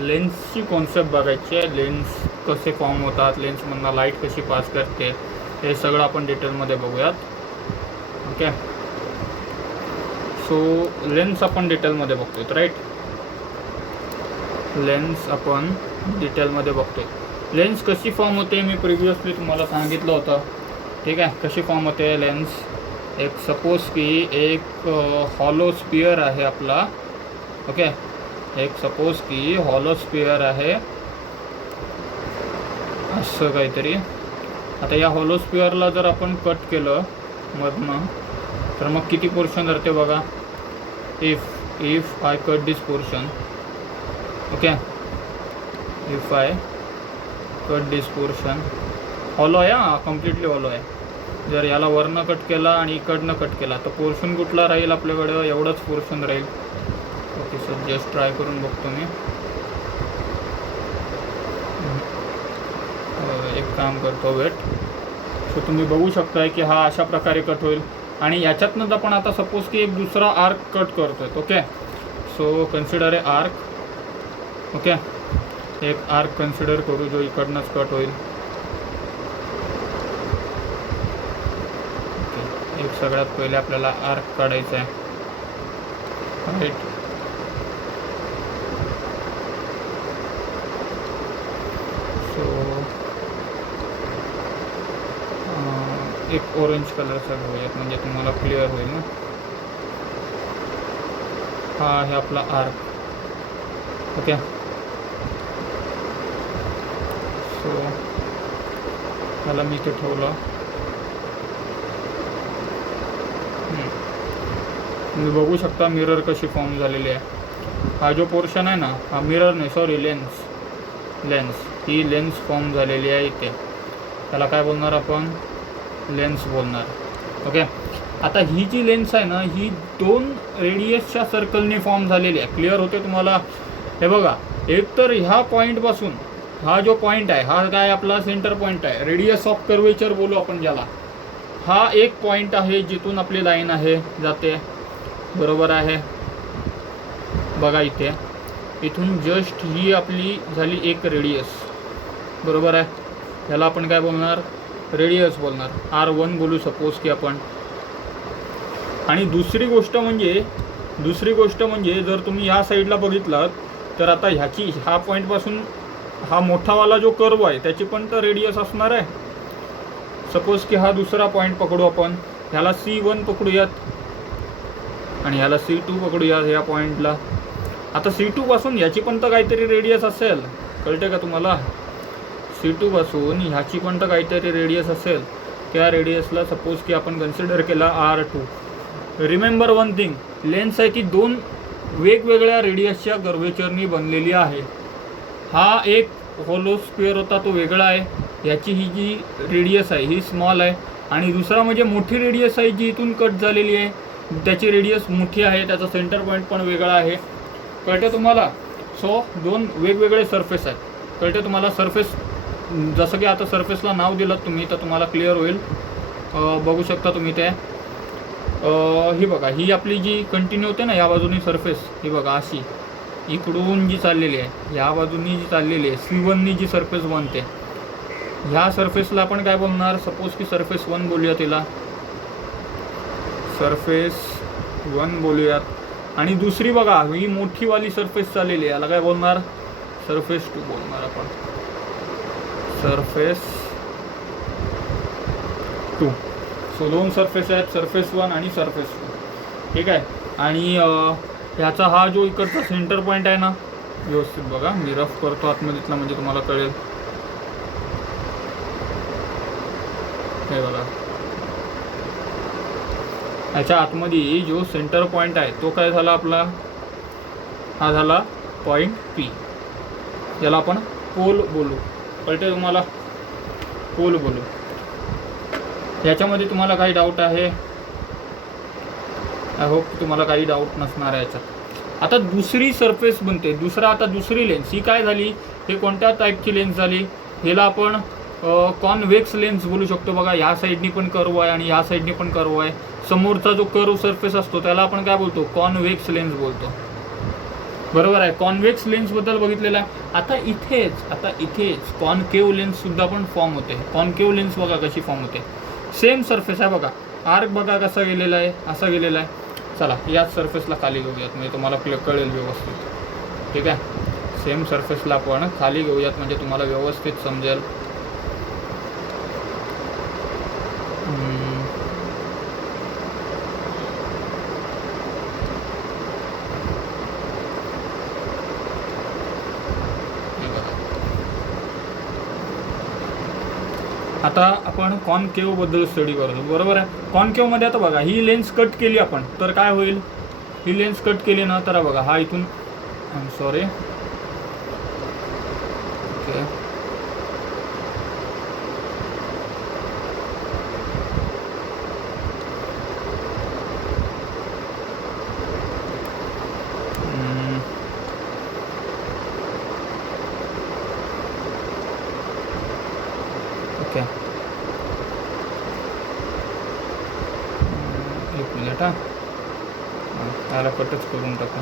लेन्सची concept बघायची आहे. Lens कसे फॉर्म होतात, लेन्समधनं लाईट कशी पास करते, हे सगळं आपण डिटेलमध्ये बघूयात. ओके, सो लेन्स आपण डिटेलमध्ये बघतोय, राईट. लेन्स आपण डिटेलमध्ये बघतोय. लेन्स कशी फॉर्म होते मी प्रिव्हियसली तुम्हाला सांगितलं होतं. ठीक आहे, कशी फॉर्म होते लेन्स. एक सपोज की एक हॉलो स्पियर आहे आपला. ओके, एक सपोज की हॉलो स्पियर आहे असं काहीतरी. आता या हॉलो स्पियरला जर आपण कट केलं मधनं तर मग किती पोर्शन राहते बघा. If I cut this portion, okay, if I cut this portion, hollow आहे, हा कम्प्लिटली हॉलो आहे. जर याला वरनं कट केला आणि इकडनं कट केला तर पोर्शन कुठला राहील आपल्याकडं, एवढंच पोर्शन राहील. ओके, सर जस्ट ट्राय करून बघतो मी. एक काम करतो, वेट. सो तुम्ही बघू शकताय की हा अशा प्रकारे कट होईल आणि याच्यातनंच आपण आता सपोज की एक दुसरा आर्क कट करतोय. ओके, सो कन्सिडर ए आर्क. ओके, एक आर्क कन्सिडर करू जो इकडनंच कट होईल. ओके, एक सगळ्यात पहिले आपल्याला आर्क काढायचा आहे, राईट. एक ऑरेंज कलरचा घेऊयात म्हणजे तुम्हाला क्लिअर होईल ना. हा आहे आपला आर्क. ओके, सो त्याला मी इथे ठेवलं. तुम्ही बघू शकता मिरर कशी फॉर्म झालेली आहे. हा जो पोर्शन आहे ना, हा मिरर नाही, सॉरी लेन्स ही लेन्स फॉर्म झालेली आहे इथे. त्याला काय बोलणार आपण, लेन्स बोलणार. ओके, आता ही जी लेन्स आहे ना, ही दोन रेडियसच्या सर्कलने फॉर्म झालेली आहे. क्लिअर होते तुम्हाला. हे बघा, एक तर ह्या पॉईंटपासून हा जो पॉईंट आहे हा काय आपला सेंटर पॉईंट आहे, रेडियस ऑफ कर्वेचर बोलू आपण ज्याला. हा एक पॉईंट आहे जिथून आपली लाईन आहे जाते, बरोबर आहे. बघा इथे इथून जस्ट ही आपली झाली एक रेडियस, बरोबर आहे. ह्याला आपण काय बोलणार, रेडियस बोलणार, R1 बोलू सपोज की आपण. आणि दुसरी गोष्ट म्हणजे जर तुम्ही ह्या साईडला बघितलात तर आता ह्या पॉईंटपासून हा मोठावाला जो कर्व आहे त्याची पण तर रेडियस असणार आहे. सपोज की हा दुसरा पॉईंट पकडू आपण, ह्याला C1 पकडूयात आणि ह्याला C2 पकडूयात ह्या पॉईंटला. आता C2 पासून ह्याची पण तर काहीतरी रेडियस असेल, कळते का तुम्हाला. C2 पासून ह्याची पण तर काहीतरी रेडियस असेल. त्या रेडियसला सपोज की आपण कन्सिडर केला R2. Remember one thing, lens आहे ती दोन वेगवेगळ्या रेडियसच्या कर्वेचरनी बनलेली आहे. हा एक होलो स्क्वेअर होता तो वेगळा आहे, याची ही जी रेडियस आहे ही स्मॉल आहे. आणि दुसरा म्हणजे मोठी रेडियस आहे जी इथून कट झालेली आहे, त्याची रेडियस मोठी आहे, त्याचा सेंटर पॉईंट पण वेगळा आहे. कळते तुम्हाला. सो दोन वेगवेगळे सरफेस आहेत. कळते तुम्हाला. सरफेस जसं की आता सरफेसला नाव दिलं तुम्ही तर तुम्हाला क्लिअर होईल. बघू शकता तुम्ही ते. ही बघा, ही आपली जी कंटिन्यू होते ना या बाजूनी सरफेस, ही बघा अशी इकडून जी चाललेली आहे, या बाजूनी जी चाललेली आहे C1नी जी सरफेस बनते, ह्या सरफेसला आपण काय बोलणार, सपोज की सरफेस 1 बोलूया तिला, सरफेस 1 बोलूयात. आणि दुसरी बघा ही मोठीवाली सरफेस चाललेली आहे, याला काय बोलणार, सरफेस 2 बोलणार आपण, सरफेस 2. सो दोन सरफेस आहेत, सरफेस 1 आणि सरफेस 2. ठीक आहे. आणि ह्याचा हा जो इकडचा सेंटर पॉईंट आहे ना, व्यवस्थित बघा, मी रफ करतो आतमध्येतला म्हणजे तुम्हाला कळेल. हे बघा, ह्याच्या आतमध्ये जो सेंटर पॉईंट आहे तो काय झाला आपला, हा झाला पॉईंट P, ज्याला आपण पोल बोलू. कळते तुम्हाला, पोल बोलू. याच्यामध्ये तुम्हाला काही डाऊट आहे, आय होप तुम्हाला काही डाऊट नसणार आहे याच्यात. आता दुसरी सरफेस बनते, दुसरी लेन्स ही काय झाली, हे कोणत्या टाईपची लेन्स झाली, ह्याला आपण कॉन्व्हेक्स लेन्स बोलू शकतो. बघा, या साईडनी पण कर्व आहे आणि या साईडनी पण कर्व आहे. समोरचा जो कर्व सरफेस असतो त्याला आपण काय बोलतो, कॉन्व्हेक्स लेन्स बोलतो. बरोबर आहे. कॉन्व्हेक्स लेन्सबद्दल बघितलेलं आहे. आता इथेच कॉनकेव्ह लेन्ससुद्धा पण फॉर्म होते. कॉनकेव्ह लेन्स बघा कशी फॉर्म होते. सेम सरफेस आहे बघा, आर्क बघा कसा गेलेला आहे, असा गेलेला आहे. चला याच सरफेसला खाली घेऊयात म्हणजे तुम्हाला कळेल व्यवस्थित. ठीक आहे, सेम सरफेसला आपण खाली घेऊयात म्हणजे तुम्हाला व्यवस्थित समजेल. आता आपण कॉनकेव्हबद्दल स्टडी करतो. बरोबर आहे. कॉनकेव्हमध्ये आता बघा ही लेन्स कट केली आपण तर काय होईल, ही लेन्स कट केली ना तर बघा हा इथून सॉरी ओके ओके एक मिनिट हा, त्याला कटच करून टाकू.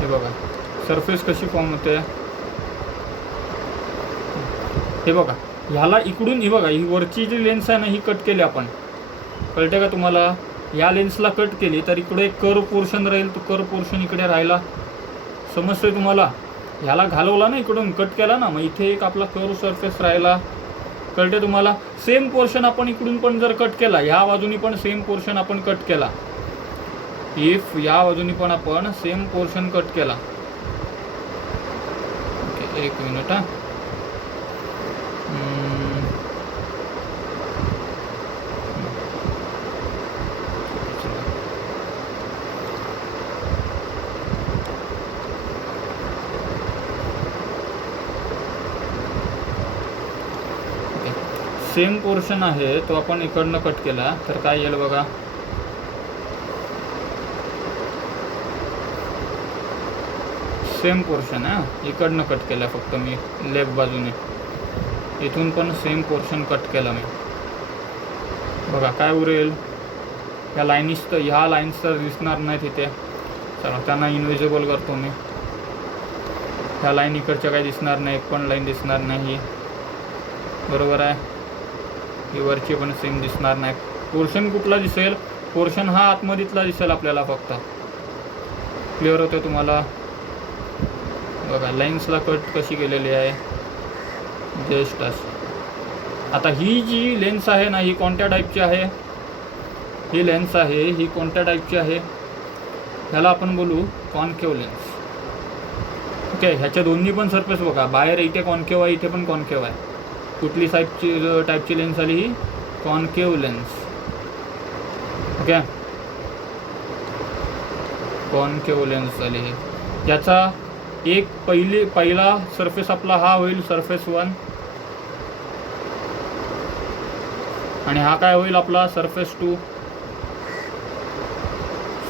हे बघा सरफेस कशी फॉर्म होते. हे बघा ह्याला इकडून ही बघा ही वरची जी लेन्स आहे ना ही कट केली आपण, कळते का तुम्हाला. या लेन्सला कट केली तर इकडे एक कर्व पोर्शन राहील, तो कर्व पोर्शन इकडे राहिला. समजतंय तुम्हाला. ह्याला घालवला ना इकडून कट केला ना, मग इथे एक आपला कर्व सरफेस राहिला. कळते तुम्हाला. सेम पोर्शन आपण इकडून पण जर कट केला, ह्या बाजूनी पण सेम पोर्शन आपण कट केला, इफ या बाजूनी पण आपण सेम पोर्शन कट केला. ओके एक मिनिट हा. सेम पोर्शन आहे तो आपण इकडनं कट केला तर काय येईल बघा. सेम पोर्शन आहे, इकडनं कट केला फक्त मी लेफ्ट बाजूने, इथून पण सेम पोर्शन कट केला मी. बघा काय उरेल, ह्या लाईन्स तर ह्या लाईन्स तर दिसणार नाहीत इथे. चला त्यांना इनविजिबल करतो मी. ह्या लाईन इकडच्या काही दिसणार नाही, एक पण लाईन दिसणार नाही. बरोबर आहे. ही वरची पण सेम दिसणार नाही. पोर्शन कुठला दिसेल, पोर्शन हा आतमधीतला दिसेल आपल्याला फक्त. क्लिअर होतं तुम्हाला. बघा लाईन्सला कट कशी केलेली आहे जस्ट असं. आता ही जी लेन्स आहे ना ही कोणत्या टाईपची आहे, ही लेन्स आहे ही कोणत्या टाईपची आहे, ह्याला आपण बोलू कॉनकेव्ह लेन्स. ओके, ह्याच्या दोन्ही पण सरफेस बघा, बाहेर इथे कॉनकेव्ह आहे, इथे पण कॉनकेव्ह आहे. कुठली टाईपची लेन्स आली, ही concave lens. Okay, concave lens आली ही. ज्याचा एक पहिला सरफेस आपला हा होईल सरफेस 1 आणि हा काय होईल आपला सरफेस 2.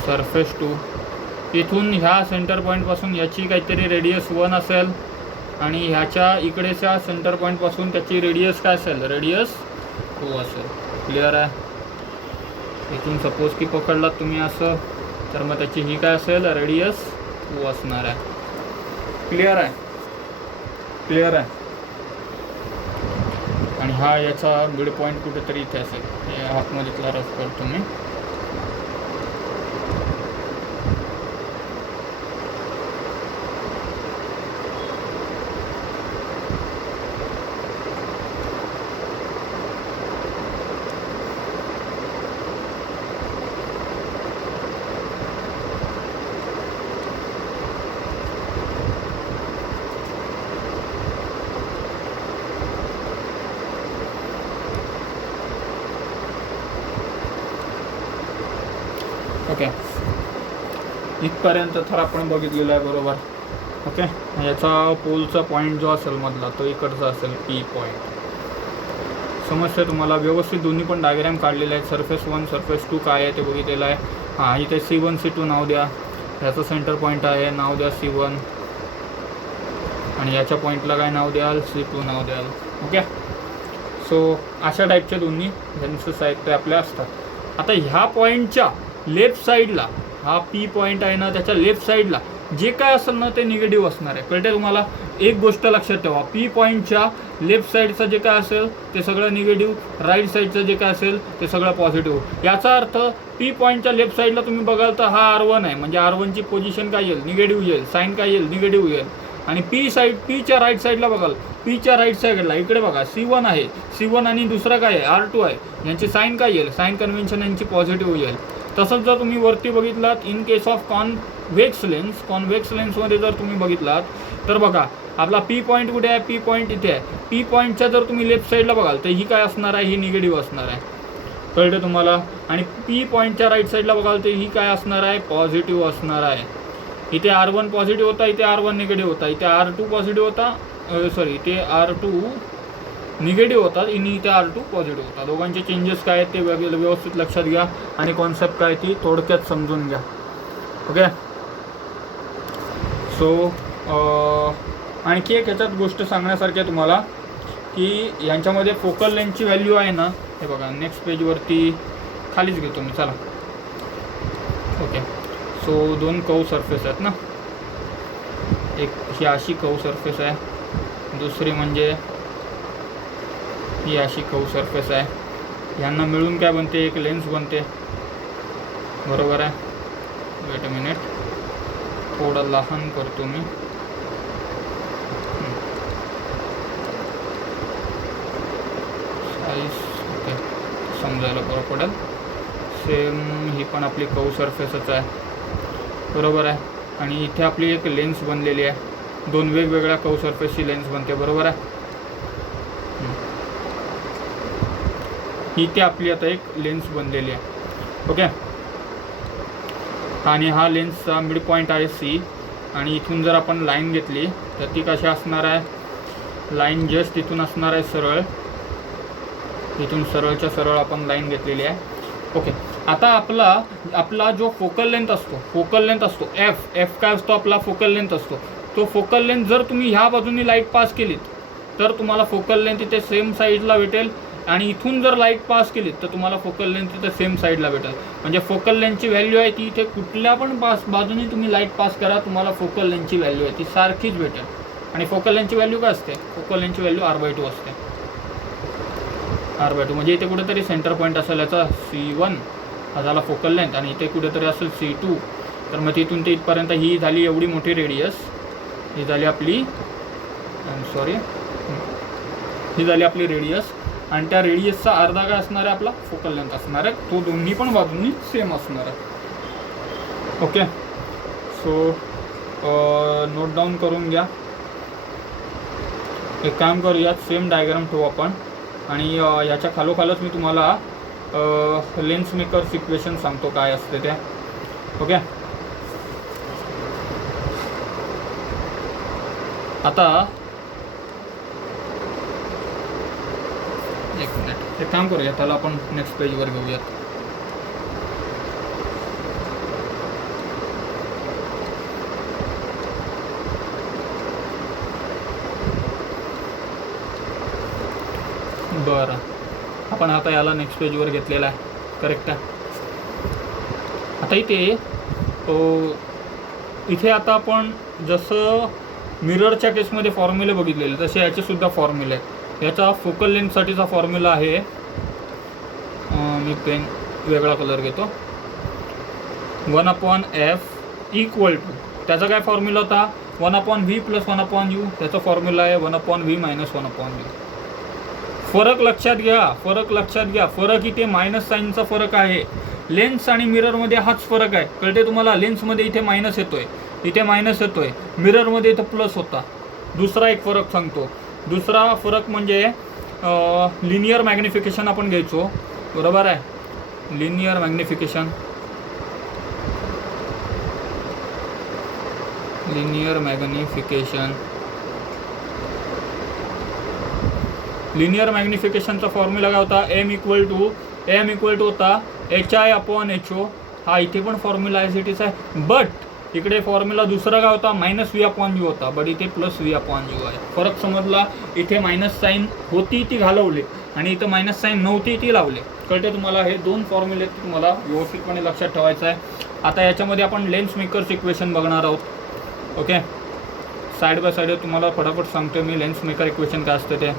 सरफेस 2 इथून ह्या सेंटर पॉईंटपासून याची काहीतरी रेडियस 1 असेल आणि ह्याच्या इकडेच्या सेंटर पॉईंटपासून त्याची रेडियस काय असेल, रेडियस 2 असेल. क्लिअर आहे. इथून सपोज की पकडलात तुम्ही असं तर मग त्याची ही काय असेल, रेडियस 2 असणार आहे. क्लिअर आहे. क्लिअर आहे. आणि हा याचा मिड पॉईंट कुठेतरी इथे असेल, हे आतमधीतला रफ करतो मी. ओके, इथपर्यंत तर आपण बघितलेलं आहे. बरोबर. ओके, याचा पोलचा पॉईंट जो असेल मधला तो इकडचा असेल पी पॉईंट. समजतं तुम्हाला. व्यवस्थित दोन्ही पण डायग्राम काढलेले आहेत. सरफेस 1 सरफेस 2 काय आहे ते बघितलेलं आहे. हां, इथे C1 C2 नाव द्या. ह्याचं सेंटर पॉईंट आहे, नाव द्या C1 आणि याच्या पॉईंटला काय नाव द्याल, C2 नाव द्याल. ओके, सो अशा टाईपच्या दोन्ही लेन्सेस आहेत ते आपल्या असतात. आता ह्या पॉईंटच्या लेफ्ट साईडला हा पी पॉईंट आहे ना, त्याच्या लेफ्ट साईडला जे काय असेल ना ते निगेटिव्ह असणार आहे. कळते तुम्हाला? एक गोष्ट लक्षात ठेवा, पी पॉईंटच्या लेफ्ट साईडचं जे काय असेल ते सगळं निगेटिव्ह, राईट साईडचं जे काय असेल ते सगळं पॉझिटिव्ह. याचा अर्थ पी पॉईंटच्या लेफ्ट साईडला तुम्ही बघाल तर हा R1 आहे, म्हणजे R1ची पोझिशन काय येईल? निगेटिव्ह येईल. साईन काय येईल? निगेटिव्ह येईल. आणि पीच्या राईट साईडला बघाल, पीच्या राईट साईडला इकडे बघा C1 आहे, C1 आणि दुसरा काय आहे? R2 आहे. यांची साईन काय येईल? साईन कन्व्हेन्शन यांची पॉझिटिव्ह येईल. तसंच जर तुम्ही वरती बघितलात, इन केस ऑफ कॉन्व्हेक्स लेन्समध्ये जर तुम्ही बघितलात तर बघा आपला पी पॉईंट कुठे आहे? पी पॉईंट इथे आहे. पी पॉईंटच्या जर तुम्ही लेफ्ट साईडला बघाल तर ही काय असणार आहे? ही निगेटिव्ह असणार आहे. कळतं तुम्हाला? आणि पी पॉईंटच्या राईट साईडला बघाल तर ही काय असणार आहे? पॉझिटिव्ह असणार आहे. इथे R1 पॉझिटिव्ह होता, इथे R1 निगेटिव्ह होता, इथे R2 पॉझिटिव्ह होता, इथे R2 निगेटिव्ह होता आणि इथे R2 पॉझिटिव्ह होता. दोघांचे चेंजेस काय आहेत ते व्यवस्थित लक्षात घ्या आणि कॉन्सेप्ट काय ती थोडक्यात समजून घ्या. ओके. सो आणखी एक ह्याच्यात गोष्ट सांगण्यासारखी आहे तुम्हाला की यांच्यामध्ये फोकल लेंथची व्हॅल्यू आहे ना, हे बघा नेक्स्ट पेजवरती खालीच घेतो मी, चला. ओके. सो दोन कर्व सरफेस आहेत ना, एक ही अशी कर्व सरफेस आहे, दुसरी म्हणजे ही अशी कर्व सरफेस आहे. यांना मिळून काय बनते? एक लेन्स बनते, बरोबर आहे. वेट अ मिनिट, थोडं लहान करतो मी. साईज ओके, समजायला बरं पडेल. सेम ही पण आपली कर्व सरफेसच आहे, बरोबर आहे. आणि इथे आपली एक लेन्स बनलेली आहे, दोन वेगवेगळ्या कर्व सरफेसची लेन्स बनते, बरोबर आहे. इथे आपली आता एक लेन्स बनलेली आहे. ओके. आणि हा लेन्सचा मिड पॉईंट आहे C. आणि इथून जर आपण लाईन घेतली तर ती कशी असणार आहे? लाईन जस्ट इथून असणार आहे सरळ, इथून सरळच्या सरळ आपण लाईन घेतलेली आहे. ओके. आता आपला जो फोकल लेंथ असतो एफ काय असतो? आपला फोकल लेंथ असतो. तो फोकल लेंथ जर तुम्ही ह्या बाजूनी लाईट पास केलीत तर तुम्हाला फोकल लेंथ इथे सेम साईडला भेटेल, आणि इथून जर लाईट पास केलीत तर तुम्हाला फोकल लेंथ इथे सेम साईडला भेटेल. म्हणजे फोकल लेंथची व्हॅल्यू आहे ती इथे कुठल्या पण बाजूनी तुम्ही लाईट पास करा, तुम्हाला फोकल लेंथची व्हॅल्यू आहे ती सारखीच भेटेल. आणि फोकल लेंथची व्हॅल्यू काय असते? फोकल लेंथची व्हॅल्यू R/2 असते. R/2 म्हणजे इथे कुठेतरी सेंटर पॉईंट असेल याचा C1 हा झाला फोकल लेंथ, आणि इथे कुठेतरी असेल C2. तर मग तिथून ते इथपर्यंत ही झाली एवढी मोठी रेडियस, ही झाली आपली रेडियस. आणि त्या रेडियसचा अर्धा काय असणार आहे? आपला फोकल लेंथ असणार आहे. तो दोन्ही पण बाजूंनी सेम असणार आहे. ओके. सो नोट डाऊन करून घ्या. एक काम करूयात, सेम डायग्राम ठेवू आपण, आणि याच्या खालोखालच मी तुम्हाला लेन्स मेकर्स इक्वेशन सांगतो काय असते ते. ओके. आता एक मिनिट, एक काम करूया, त्याला आपण नेक्स्ट पेजवर घेऊयात. बरं, आपण आता याला नेक्स्ट पेजवर घेतलेला आहे, करेक्ट आहे. आता इथे आता आपण जसं मिररच्या केसमध्ये फॉर्म्युले बघितलेले तसे याचेसुद्धा फॉर्म्युले आहेत. याचा फोकल लेंथसाठीचा फॉर्म्युला आहे, मी पेन वेगळा कलर घेतो, 1/f इक्वल टू, त्याचा काय फॉर्म्युला होता? 1/v + 1/u. त्याचा फॉर्म्युला आहे 1/v - 1/u. फरक लक्षात घ्या, फरक इथे मायनस साईनचा फरक आहे. लेन्स आणि मिररमध्ये हाच फरक आहे, कळते तुम्हाला? लेन्समध्ये इथे मायनस येतोय, इथे मायनस येतोय, मिररमध्ये इथं प्लस होता. दुसरा एक फरक सांगतो, दुसरा फरक म्हणजे लिनियर मॅग्निफिकेशन आपण घ्यायचो, बरोबर आहे. लिनियर मॅग्निफिकेशन लिनियर मॅग्निफिकेशनचा फॉर्म्युला काय होता? m इक्वल टू होता HI/HO. हा इथे पण फॉर्म्युला ॲज आहे, बट इकडे फॉर्म्युला दुसरा काय होता? -v/u होता, बट इथे +v/u आहे. फरक समजला? इथे मायनस साईन होती ती घालवली, आणि इथं मायनस साईन नव्हती ती लावले. कळते तुम्हाला? हे दोन फॉर्म्युले तुम्हाला व्यवस्थितपणे लक्षात ठेवायचं आहे. आता याच्यामध्ये आपण लेन्स मेकर्स इक्वेशन बघणार आहोत. ओके, साईड बाय साईड तुम्हाला फटाफट सांगतो मी लेन्स मेकर इक्वेशन काय असतं ते.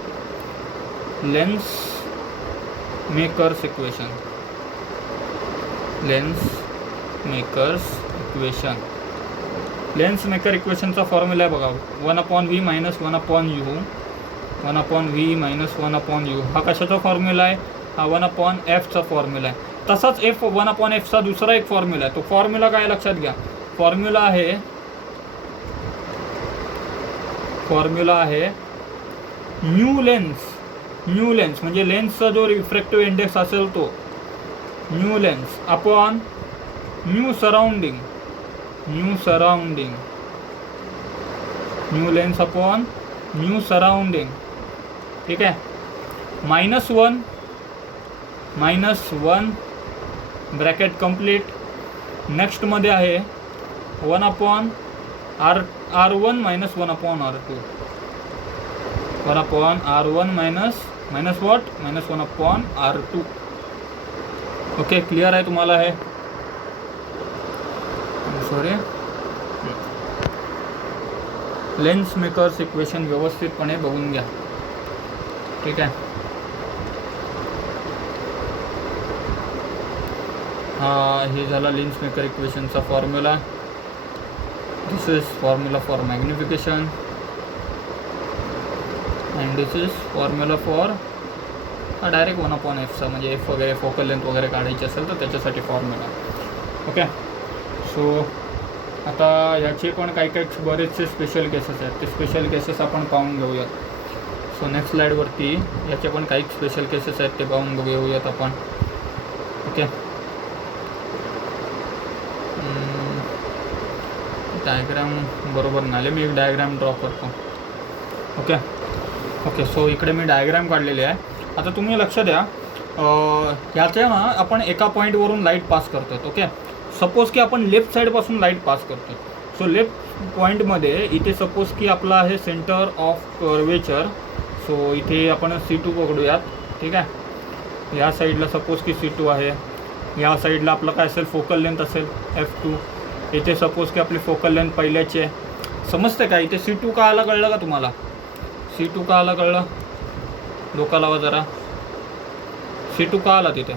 Lens makers equation, lens makers equation. Lens maker इक्वेशनचा फॉर्म्युला आहे बघा, 1/v minus 1/u, 1/v minus 1/u. हा कशाचा फॉर्म्युला आहे? हा 1/fचा फॉर्म्युला आहे. तसाच f 1/fचा दुसरा एक फॉर्म्युला आहे. तो फॉर्म्युला काय लक्षात घ्या, फॉर्म्युला आहे न्यू लेन्स म्हणजे लेन्सचा जो रिफ्रॅक्टिव्ह इंडेक्स असेल तो new lens upon new surrounding, new lens upon new surrounding. ठीक आहे, -1 ब्रॅकेट कंप्लीट. नेक्स्टमध्ये आहे 1/r1 minus 1/r2, 1/r1 minus what minus 1/r2. Okay, clear आहे तुम्हाला हे? सॉरी, लेन्स मेकर्स इक्वेशन व्यवस्थितपणे बघून घ्या. ठीक आहे, हे झाला लेन्स मेकर इक्वेशनचा formula. This is formula for magnification and this is formula for direct 1/fचा, म्हणजे एफ वगैरे फोकल लेंथ वगैरे काढायची असेल तर त्याच्यासाठी फॉर्म्युला. ओके, सो आता याचे पण काही बरेचसे स्पेशल केसेस आहेत. ते स्पेशल केसेस आपण पाहून घेऊयात. सो नेक्स्ट स्लाईडवरती याचे पण काही स्पेशल केसेस आहेत ते पाहून घेऊयात आपण. ओके, डायग्राम बरोबर नाही, मी एक डायग्राम ड्रॉ करतो. ओके, सो इकडे मी डायग्राम काढलेली आहे. आता तुम्ही लक्ष द्या, ह्याच्या ना आपण एका पॉईंटवरून लाईट पास करतो. ओके, सपोज की आपण लेफ्ट साईडपासून लाईट पास करतो. सो लेफ्ट पॉईंटमध्ये इथे सपोज की आपला आहे सेंटर ऑफ कर्वेचर. सो इथे आपण C2 पकडूयात. ठीक आहे, या साईडला सपोज की C2 आहे, या साईडला आपलं काय असेल, फोकल लेंथ असेल F2. इथे सपोज की आपली फोकल लेंथ पहिल्याची आहे. समजते का? इथे C2 का आला कळलं का तुम्हाला? C2 का आला कळलं? डोका लावा जरा. C2 का आला तिथे?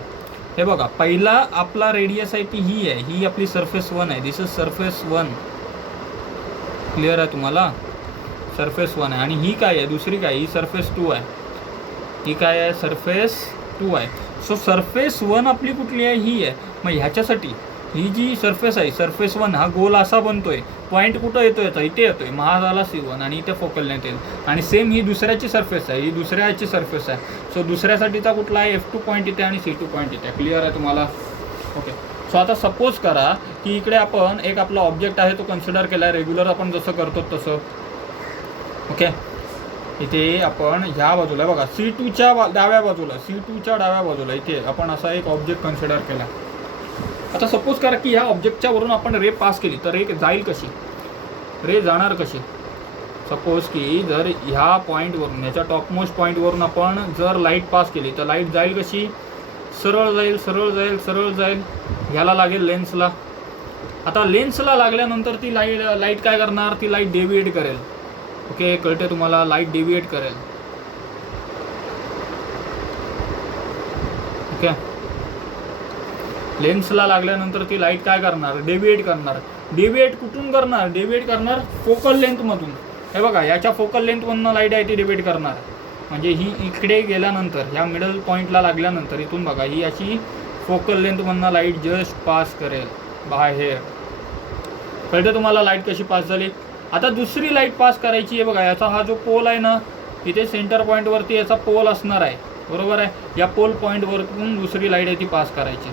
हे बघा, पहिला आपला रेडियस आहे ती ही आहे, ही आपली सरफेस 1 आहे. दिस इज सरफेस 1. क्लिअर आहे तुम्हाला? सरफेस 1 आहे. आणि ही काय आहे? दुसरी काय? ही सरफेस 2 आहे. ही काय आहे? सरफेस 2 आहे. सो सरफेस 1 आपली कुठली आहे? ही आहे. मग ह्याच्यासाठी ही जी सरफेस आहे, सरफेस 1, हा गोल असा बनतोय. पॉईंट कुठं येतो याचा? इथे येतोय. मग हा झाला C1 आणि इथे फोकल लेंथ येईल. आणि सेम ही दुसऱ्याची सरफेस आहे, ही दुसऱ्याची सरफेस आहे. सो दुसऱ्यासाठीचा कुठला आहे? F2 पॉईंट इथे आणि C2 पॉईंट इथे. क्लिअर आहे तुम्हाला? ओके, सो आता सपोज करा की इकडे आपण एक आपला ऑब्जेक्ट आहे तो कन्सिडर केला आहे, रेग्युलर आपण जसं करतो तसं. ओके, इथे आपण ह्या बाजूला बघा, C2च्या डाव्या बाजूला इथे आपण असा एक ऑब्जेक्ट कन्सिडर केला. आता सपोज करा की ह्या ऑब्जेक्टच्या वरून आपण रे पास केली, तर रे जाईल कशी? रे जाणार कशी? सपोज की जर ह्या पॉईंटवरून, ह्याच्या टॉपमोस्ट पॉईंटवरून आपण जर लाईट पास केली तर लाईट जाईल कशी? सरळ जाईल. ह्याला लागेल लेन्सला. आता लेन्सला लागल्यानंतर ती लाईट काय करणार? ती लाईट डेव्हिएट करेल. ओके, कळते तुम्हाला? लाईट डेव्हिएट करेल. ओके, लेन्सला लागल्यानंतर ती लाईट काय करणार? डेव्हिएट करणार. डेव्हिएट कुठून करणार? डेव्हिएट करणार फोकल लेंथमधून. हे बघा, याच्या फोकल लेंथमधून लाईट आहे ती डेव्हिएट करणार. म्हणजे ही इकडे गेल्यानंतर, ह्या मिडल पॉईंटला लागल्यानंतर इथून बघा, ही अशी फोकल लेंथमधनं लाईट जस्ट पास करेल बाहेर. कळते तुम्हाला लाईट कशी पास झाली? आता दुसरी लाईट पास करायची आहे बघा. याचा हा जो पोल आहे ना, इथे सेंटर पॉईंटवरती याचा पोल असणार आहे, बरोबर आहे? या पोल पॉईंटवरतून दुसरी लाईट आहे ती पास करायची.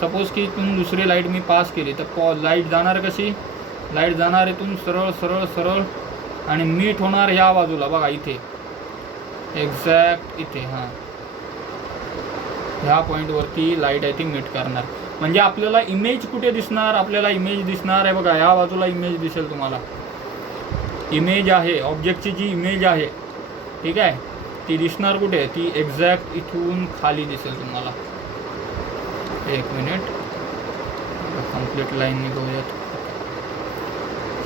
सपोज की इथून दुसरी लाईट मी पास केली तर लाईट जाणार कशी? लाईट जाणार इथून सरळ आणि मीट होणार ह्या बाजूला बघा, इथे एक्झॅक्ट इथे. हां, ह्या पॉईंटवरती लाईट आहे ती मीट करणार. म्हणजे आपल्याला इमेज कुठे दिसणार? आपल्याला इमेज दिसणार आहे बघा, ह्या बाजूला इमेज दिसेल तुम्हाला. इमेज आहे ऑब्जेक्टची, जी इमेज आहे. ठीक आहे, ती दिसणार कुठे? ती एक्झॅक्ट इथून खाली दिसेल तुम्हाला. एक मिनिट, कंप्लीट लाईन निघूयात.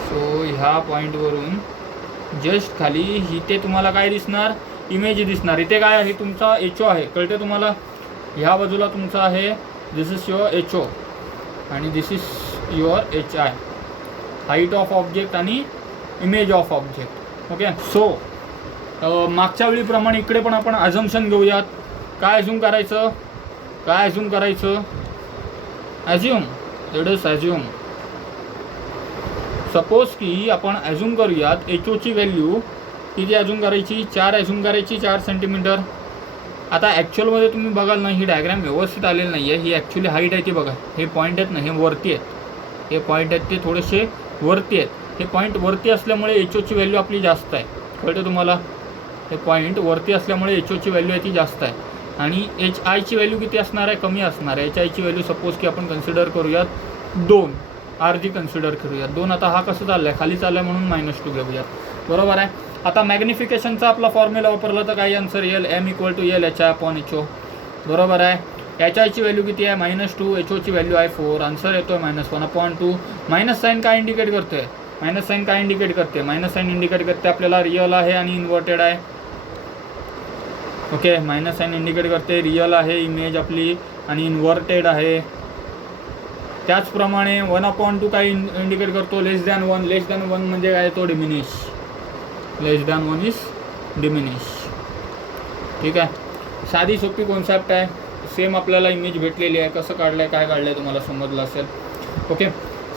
सो ह्या पॉईंटवरून जस्ट खाली इथे तुम्हाला काय दिसणार? इमेज दिसणार. इथे काय आहे? तुमचा HO आहे, कळते तुम्हाला? ह्या बाजूला तुमचा आहे, दिस इज युअर HO आणि this is your HI, height of object आणि image of object. Okay. So मागच्या वेळीप्रमाणे इकडे पण आपण अझम्पशन घेऊयात. काय अझ्युम करायचं? काय अझ्युम करायचं? Assume, let us assume. Suppose की आपण ॲझ्युम करूयात HOची व्हॅल्यू किती ॲझ्युम करायची? 4 ॲझ्युम करायची, 4 सेंटीमीटर. आता ॲक्च्युअलमध्ये तुम्ही बघाल ना, ही डायग्राम व्यवस्थित आलेली नाही आहे. ही ॲक्च्युली हाईट आहे ती बघा. हे पॉईंट आहेत ना, हे वरती आहेत. हे पॉईंट आहेत ते थोडेसे वरती आहेत. हे पॉईंट वरती असल्यामुळे HOची व्हॅल्यू आपली जास्त आहे, कळतं तुम्हाला? हे पॉईंट वरती असल्यामुळे HOची व्हॅल्यू आहे ती जास्त आहे. आणि HIची व्हॅल्यू किती असणार आहे? कमी असणार आहे. HIची व्हॅल्यू सपोज की आपण कन्सिडर करूयात 2, RG कन्सिडर करूयात 2. आता हा कसं चालला आहे? खाली चालला आहे म्हणून -2 घेऊयात, बरोबर आहे. आता मॅग्निफिकेशनचा आपला फॉर्म्युला वापरला तर काय आन्सर येईल? M = L HI/HO, बरोबर आहे. HIची व्हॅल्यू किती आहे? -2, HOची व्हॅल्यू आहे 4, आन्सर येतो आहे -1/2. मायनस साईन काय इंडिकेट करते? मायनस साईन काय इंडिकेट करते? मायनस साईन इंडिकेट करते आपल्याला रिअल आहे आणि इन्व्हर्टेड आहे. ओके, मायनस साईन इंडिकेट करते रिअल आहे इमेज आपली आणि इन्व्हर्टेड आहे. त्याचप्रमाणे 1/2 काय इंडिकेट करतो? <1. <1 म्हणजे काय? तो डिमिनिश. <1 is diminish. ठीक आहे. साधी सोपी कॉन्सेप्ट आहे. सेम आपल्याला इमेज भेटलेली आहे. कसं काढलं आहे, काय काढलं आहे तुम्हाला समजलं असेल. ओके.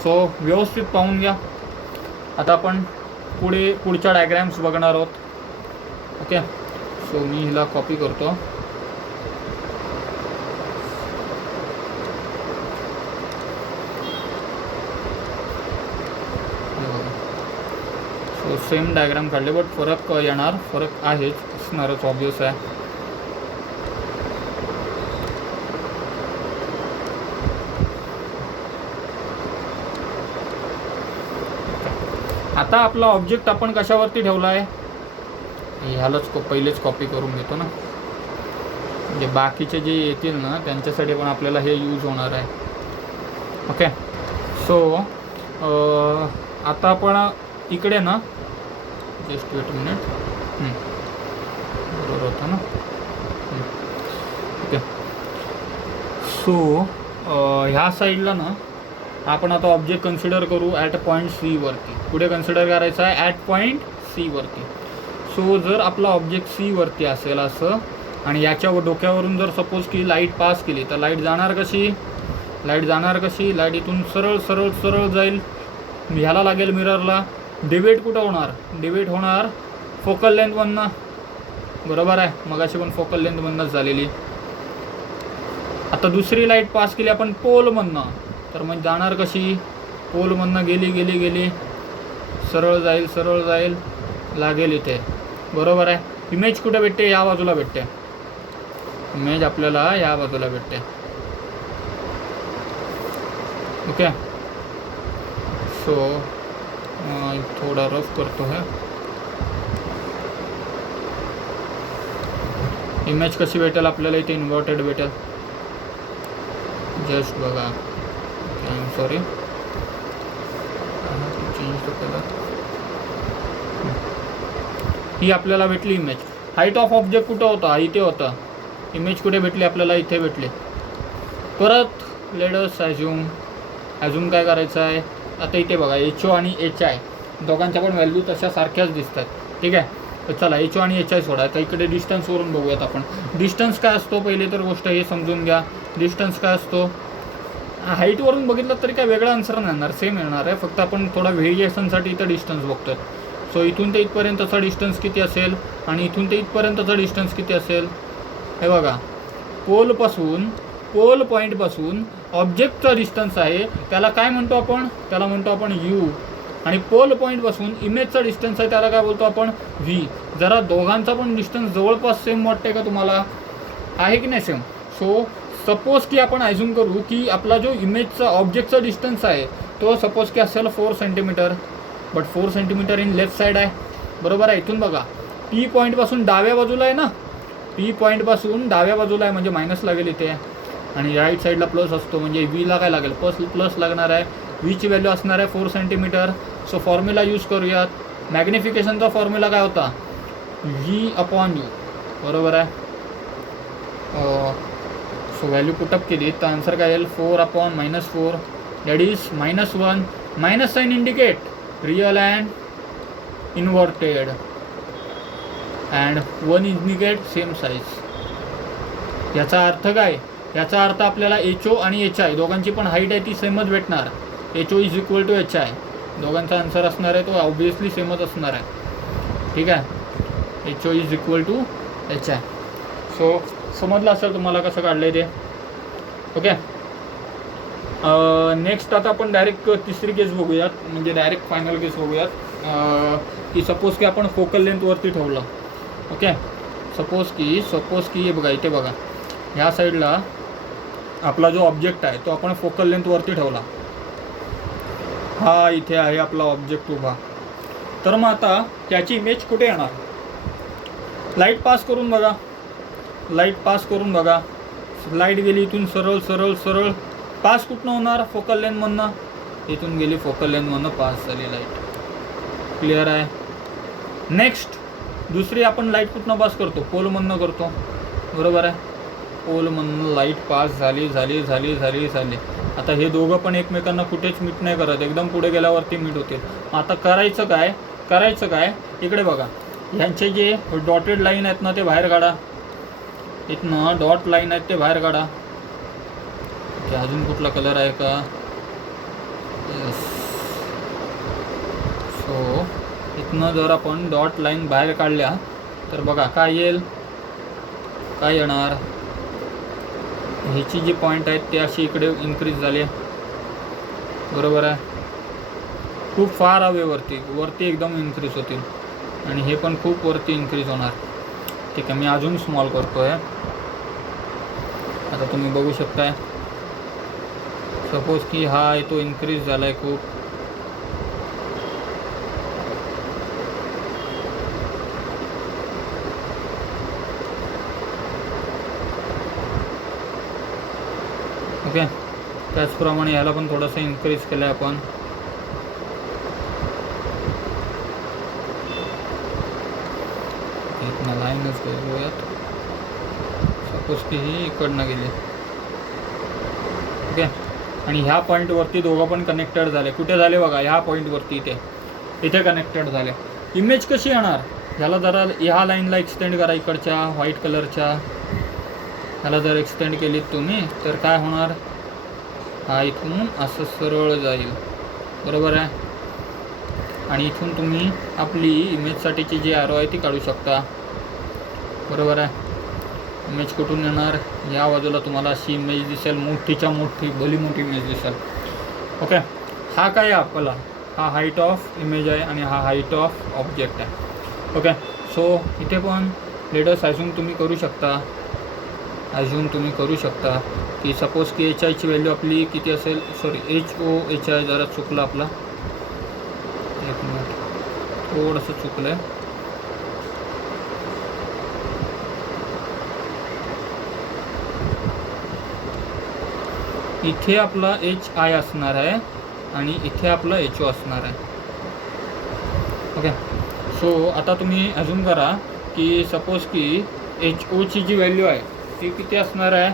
सो व्यवस्थित पाहून घ्या. आता आपण पुढच्या डायग्रॅम्स बघणार आहोत. ओके. सो मी हिला कॉपी करतो. सो सेम डायग्राम काढले, बट फरक येणार, फरक आहेच, असणारच, ऑब्वियस आहे. आता आपला ऑब्जेक्ट आपण कशावरती ठेवला आहे? ह्यालाच पहिलेच कॉपी करून घेतो ना, म्हणजे बाकीचे जे येतील ना त्यांच्यासाठी पण आपल्याला हे यूज होणार आहे. ओके. सो आता आपण इकडे ना, जस्ट वेट मिनिट, बरोबर होतं ना. ओके. सो ह्या साईडला ना आपण आता ऑब्जेक्ट कन्सिडर करू ॲट पॉईंट C वरती. कुठे कन्सिडर करायचं आहे? ॲट पॉईंट C वरती. सो जर आपला ऑब्जेक्ट C वरती असेल असं आणि याच्या डोक्यावरून जर सपोज की लाईट पास केली तर लाईट जाणार कशी? लाईट इथून सरळ सरळ सरळ जाईल, ह्याला लागेल मिररला. डिवेट कुठं होणार? डिवेट होणार फोकल लेंथमधनं, बरोबर आहे. मगाशी पण फोकल लेंथमधनंच झालेली. आता दुसरी लाईट पास केली आपण पोलमधनं, तर मग जाणार कशी? पोलमधनं गेली सरळ जाईल लागेल इथे, बरोबर आहे. इमेज कुठे भेटते? या बाजूला भेटते. इमेज आपल्याला या बाजूला भेटते. ओके. सो थोडा रफ करतो है. इमेज कशी भेटेल आपल्याला? इथे इन्व्हर्टेड भेटेल. जस्ट बघा, I am sorry, change the colour. ही आपल्याला भेटली इमेज. हाईट ऑफ ऑब्जेक्ट कुठं होता? इथे होता. इमेज कुठे भेटली आपल्याला? इथे भेटली. परत लेट अस ॲझ्युम काय करायचं आहे? आता इथे बघा HO आणि HI दोघांच्या पण व्हॅल्यू तशा सारख्याच दिसतात. ठीक आहे. तर चला HO आणि HI सोडा. आता इकडे डिस्टन्सवरून बघूयात आपण. डिस्टन्स काय असतो? पहिली तर गोष्ट हे समजून घ्या. डिस्टन्स काय असतो? हाईटवरून बघितलं तरी काय वेगळा आन्सर नाही येणार, सेम येणार आहे. फक्त आपण थोडा व्हेरिएशनसाठी इथं डिस्टन्स बघतो. सो इथून ते इथपर्यंतचा डिस्टन्स किती असेल आणि इथून ते इथपर्यंतचा डिस्टन्स किती असेल? हे बघा, पोल पॉईंटपासून ऑब्जेक्टचा डिस्टन्स आहे त्याला काय म्हणतो आपण? त्याला म्हणतो आपण U. आणि पोल पॉईंटपासून इमेजचा डिस्टन्स आहे त्याला काय बोलतो आपण? V. जरा दोघांचा पण डिस्टन्स जवळपास सेम वाटते का तुम्हाला? आहे की नाही सेम? सो सपोज की आपण ॲझ्युम करू की आपला जो इमेजचा ऑब्जेक्टचा डिस्टन्स आहे तो सपोज की असेल 4 centimetre, but 4 centimetre in left side आहे, बरोबर आहे. इथून बघा पी पॉईंटपासून डाव्या बाजूला आहे ना, पी पॉईंटपासून डाव्या बाजूला आहे म्हणजे मायनस लागेल इथे, आणि राईट साईडला प्लस असतो म्हणजे व्हीला काय लागेल, प्लस लागणार आहे. व्हीची व्हॅल्यू असणार आहे 4 सेंटीमीटर. सो फॉर्म्युला यूज करूयात. मॅग्निफिकेशनचा फॉर्म्युला काय होता, व्ही अपॉन यू, बरोबर आहे. सो व्हॅल्यू पुटअप केली तर आन्सर काय येईल, 4/-4 that is -1. Minus sign indicate real and inverted, and 1 indicate same size. याचा अर्थ काय, याचा अर्थ आपल्याला HO आणि HI दोघांची पण हाईट आहे ती सेमच भेटणार. HO is equal to HI, दोघांचा आन्सर असणार आहे तो ऑब्वियसली सेमच असणार आहे. ठीक आहे, HO is equal to HI. So समजलं असेल तुम्हाला कसं काढलं आहे ते. ओके, नेक्स्ट आता आपण डायरेक्ट तिसरी केस बघूयात, म्हणजे डायरेक्ट फायनल केस बघूयात. की सपोज की आपण फोकल लेंथवरती ठेवलं. ओके, सपोज की हे बघा, इथे बघा, ह्या साईडला आपला जो ऑब्जेक्ट आहे तो आपण फोकल लेंथवरती ठेवला. हा इथे आहे आपला ऑब्जेक्ट उभा. तर मग आता त्याची इमेज कुठे येणार, लाईट पास करून बघा, लाईट पास करून बघा. लाईट गेली इथून सरळ सरळ सरळ, पास कुठनं होणार, फोकल लेंथमधनं. इथून गेली फोकल लेंथमधनं पास झाली लाईट. क्लिअर आहे. नेक्स्ट दुसरी आपण लाईट कुठनं पास करतो, पोलमधनं करतो, बरोबर आहे. पोलमधनं लाईट पास झाली झाली झाली झाली झाली. आता हे दोघं पण एकमेकांना कुठेच मीट नाही करत, एकदम पुढे गेल्यावरती मीट होतील. आता करायचं काय, इकडे बघा, ह्यांचे जे डॉटेड लाईन आहेत ना ते बाहेर काढा. इथनं डॉट लाईन आहेत ते बाहेर काढा. अजून कुठला कलर आहे का, सो इथनं जर आपण डॉट लाईन बाहेर काढल्या तर बघा काय येईल, काय येणार, ह्याची जी पॉईंट आहेत ते अशी इकडे इन्क्रीज झाले, बरोबर आहे. खूप फार हवे वरती एकदम इन्क्रीज होतील, आणि हे पण खूप वरती इन्क्रीज होणार. ठीक आहे, मी अजून स्मॉल करतो आहे. आता तुम्ही बघू शकताय, सपोज की हा आहे तो इन्क्रीज झाला आहे खूप. ओके, त्याचप्रमाणे ह्याला पण थोडंसं इन्क्रीज केलं आहे आपण. इथनं लाईनच घेऊयात, सपोज की ही इकडनं गेली. ओके, आणि ह्या पॉईंटवरती दोघं पण कनेक्टेड झाले. कुठे झाले बघा, ह्या पॉईंटवरती इथे कनेक्टेड झाले. इमेज कशी येणार, ह्याला जरा ह्या लाईनला एक्सटेंड करा, इकडच्या व्हाईट कलरच्या ह्याला जर एक्सटेंड केलीत तुम्ही तर काय होणार, हा इथून असं सरळ जाईल, बरोबर आहे. आणि इथून तुम्ही आपली इमेजसाठीची जी ॲरो आहे ती काढू शकता, बरोबर आहे. इमेज कुठून येणार, या बाजूला तुम्हाला अशी इमेज दिसेल, मोठीच्या मोठी भली मोठी इमेज दिसेल. ओके, हा काय आहे आपला, हा हाईट ऑफ इमेज आहे आणि हा हाईट ऑफ ऑब्जेक्ट आहे. ओके, सो इथे पण लेटस ॲझ्यूम तुम्ही करू शकता की सपोज की HI ची व्हॅल्यू आपली किती असेल, सॉरी HI जरा चुकलं आपला, एक मिनिट, थोडंसं चुकलं आहे. इथे आपला HI असणार आहे आणि इथे आपला HO असणार आहे. ओके, सो आता तुम्ही अजून करा की सपोज की HOची जी व्हॅल्यू आहे ती किती असणार आहे,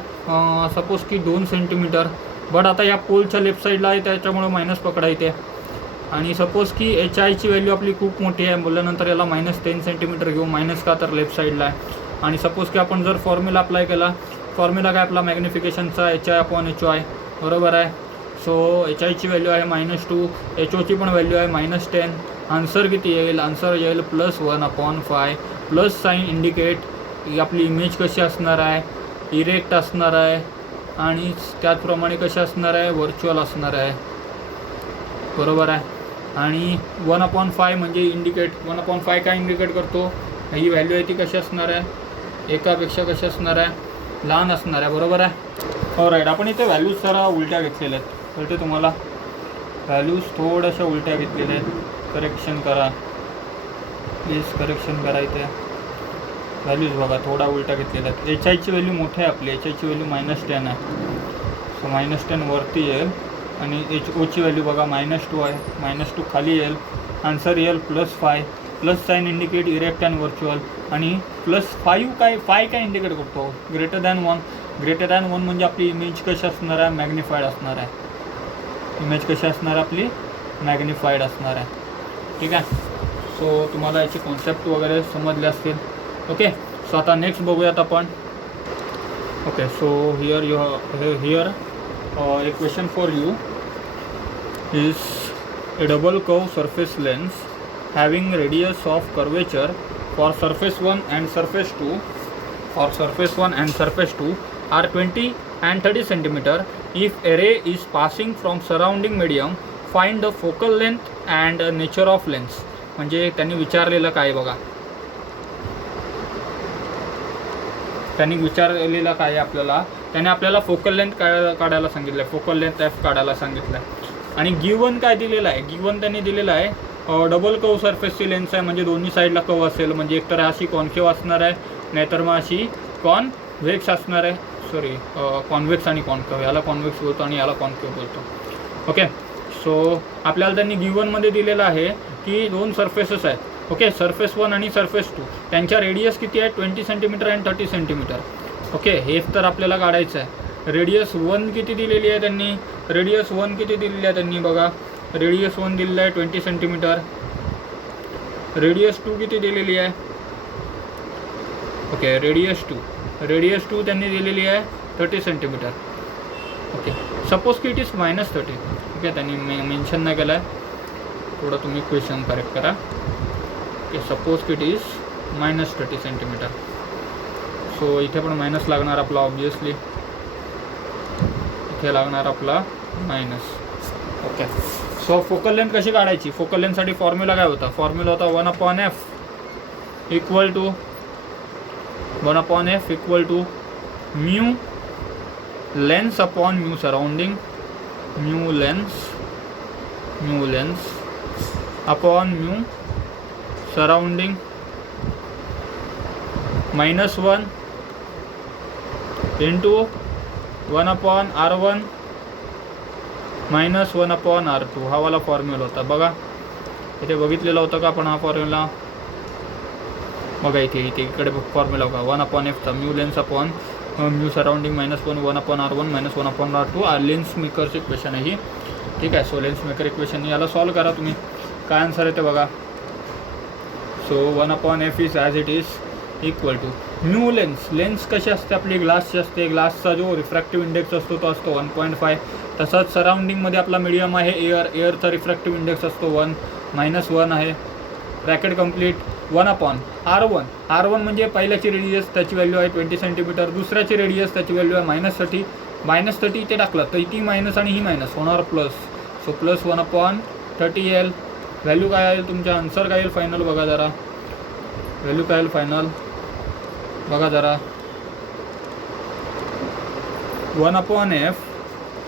सपोज की 2 सेंटीमीटर. बट आता या पोलच्या लेफ्ट साईडला आहे त्याच्यामुळं मायनस पकडा इथे. आणि सपोज की HIची व्हॅल्यू आपली खूप मोठी आहे बोलल्यानंतर याला -10 सेंटीमीटर घेऊ. मायनस का, तर लेफ्ट साईडला आहे. आणि सपोज की आपण जर फॉर्म्युला अप्लाय केला, फॉर्म्युला काय आपला मॅग्निफिकेशनचा HI/HO आहे, बरोबर आहे. सो HIची व्हॅल्यू आहे -2, HOची पण व्हॅल्यू आहे -10. आन्सर किती येईल, आन्सर येईल +1/5. प्लस साईन इंडिकेट की आपली इमेज कशी असणार आहे, इरेक्ट असणार आहे, आणि त्याचप्रमाणे कशी असणार आहे, व्हर्च्युअल असणार आहे, बरोबर आहे. आणि 1/5 म्हणजे 1/5 काय इंडिकेट करतो, ही व्हॅल्यू आहे ती कशी असणार आहे, एकापेक्षा कशी असणार आहे, लहान असणार आहे, बरोबर आहे. राईट, आपण इथे व्हॅल्यूज जरा उलट्या घेतलेल्या आहेत, तर ते तुम्हाला व्हॅल्यूज थोड्याशा उलट्या घेतलेल्या आहेत, करेक्शन करा. प्लीज करेक्शन करा इथे. व्हॅल्यूज बघा थोडा उलटा घेतलेला आहे. एच आयची व्हॅल्यू मोठी आहे आपली, एच आयची व्हॅल्यू -10 आहे. सो -10 वरती येईल आणि एच ओची व्हॅल्यू बघा -2 आहे. -2 खाली येईल. आन्सर येईल +5. Plus sign indicate erect and virtual आणि +5 काय इंडिकेट करतो? Greater than 1. ग्रेटर दॅन 1 म्हणजे आपली इमेज कशी असणार आहे? मॅग्निफाईड असणार आहे. इमेज कशी असणार आहे आपली? मॅग्निफाईड असणार आहे. ठीक आहे. सो तुम्हाला याची कॉन्सेप्ट वगैरे समजले असतील. ओके. सो आता नेक्स्ट बघूयात आपण. Okay. So here a question for you is a double curve surface lens having radius of curvature for surface 1 and surface 2 are 20 and 30 centimeter. If a ray is passing from surrounding medium, find the focal length and nature of lens. म्हणजे त्यांनी विचारलेलं काय बघा, त्यांनी विचारलेलं काय आपल्याला, त्याने आपल्याला फोकल लेंथ काढायला सांगितलं आहे. फोकल लेंथ एफ काढायला सांगितलं आहे आणि गिवन काय दिलेलं आहे? गिवन त्यांनी दिलेलं आहे डबल कव सरफेसची लेन्स आहे, म्हणजे दोन्ही साईडला कव असेल, म्हणजे एकतर अशी कॉन्केव असणार आहे, नाहीतर मग अशी कॉन्व्हेक्स असणार आहे. सॉरी, कॉन्व्हेक्स आणि कॉन्केव, याला कॉन्व्हेक्स बोलतो आणि याला कॉन्केव बोलतो. ओके. सो आपल्याला त्यांनी गिवनमध्ये दिलेलं आहे की 2 सरफेसेस आहेत. ओके. सरफेस 1 आणि सरफेस 2, त्यांच्या रेडियस किती आहे? 20 सेंटीमीटर अँड 30 सेंटीमीटर. ओके. हेच तर आपल्याला काढायचं आहे. रेडियस 1 किती दिलेली आहे त्यांनी? रेडियस 1 किती दिलेली आहे त्यांनी बघा. रेडियस 1 दिलेलं आहे 20 सेंटीमीटर. रेडियस 2 किती दिलेली आहे? ओके. रेडियस 2 त्यांनी दिलेली आहे 30 सेंटीमीटर. ओके. सपोज की इट इज -30. ओके. त्यांनी मेन्शन नाही केलं आहे, थोडं तुम्ही क्वेश्चन करेक्ट करा. ओके. सपोज की इट इज -30 सेंटीमीटर. सो इथे पण मायनस लागणार आपला, ऑब्वियसली इथे लागणार आपला minus. Okay. So focal length कशी काढायची? फोकल लेंथसाठी फॉर्म्युला काय होता? फॉर्म्युला होता 1/f equal to mu lens upon mu surrounding. Mu lens upon mu surrounding -1 into 1/r1 -1/r2. हा वाला फॉर्म्युला होता बघा. इथे बघितलेला होता का आपण हा फॉर्म्युला? बघा इकडे फॉर्म्युला बघा. 1/f mu lens upon mu surrounding -1 1/r1 -1/r2. Lens मेकरची इक्वेशन आहे ही. ठीक आहे. सो लेन्स मेकर इक्वेशन याला सॉल्व करा तुम्ही. काय आन्सर येते बघा. So 1/f is as it is equal to mu lens कशी असते आपली? ग्लासची असते. ग्लासचा जो रिफ्रॅक्टिव्ह इंडेक्स असतो तो असतो 1.5. तसंच सराउंडिंगमध्ये आपला मीडियम आहे एअरचा रिफ्रॅक्टिव्ह इंडेक्स असतो 1 -1 आहे. Bracket complete. 1/r1. r1 म्हणजे पहिल्याची रेडियस, त्याची व्हॅल्यू आहे 20 सेंटीमीटर. दुसऱ्याची रेडियस, त्याची व्हॅल्यू आहे -30. -30 इथे टाकलं तर ती मायनस आणि ही मायनस होणार प्लस. सो प्लस 1/30 येईल. व्हॅल्यू काय आहे तुमचा? आन्सर काय येईल फायनल बघा जरा. व्हॅल्यू काय येईल फायनल बघा जरा. 1/f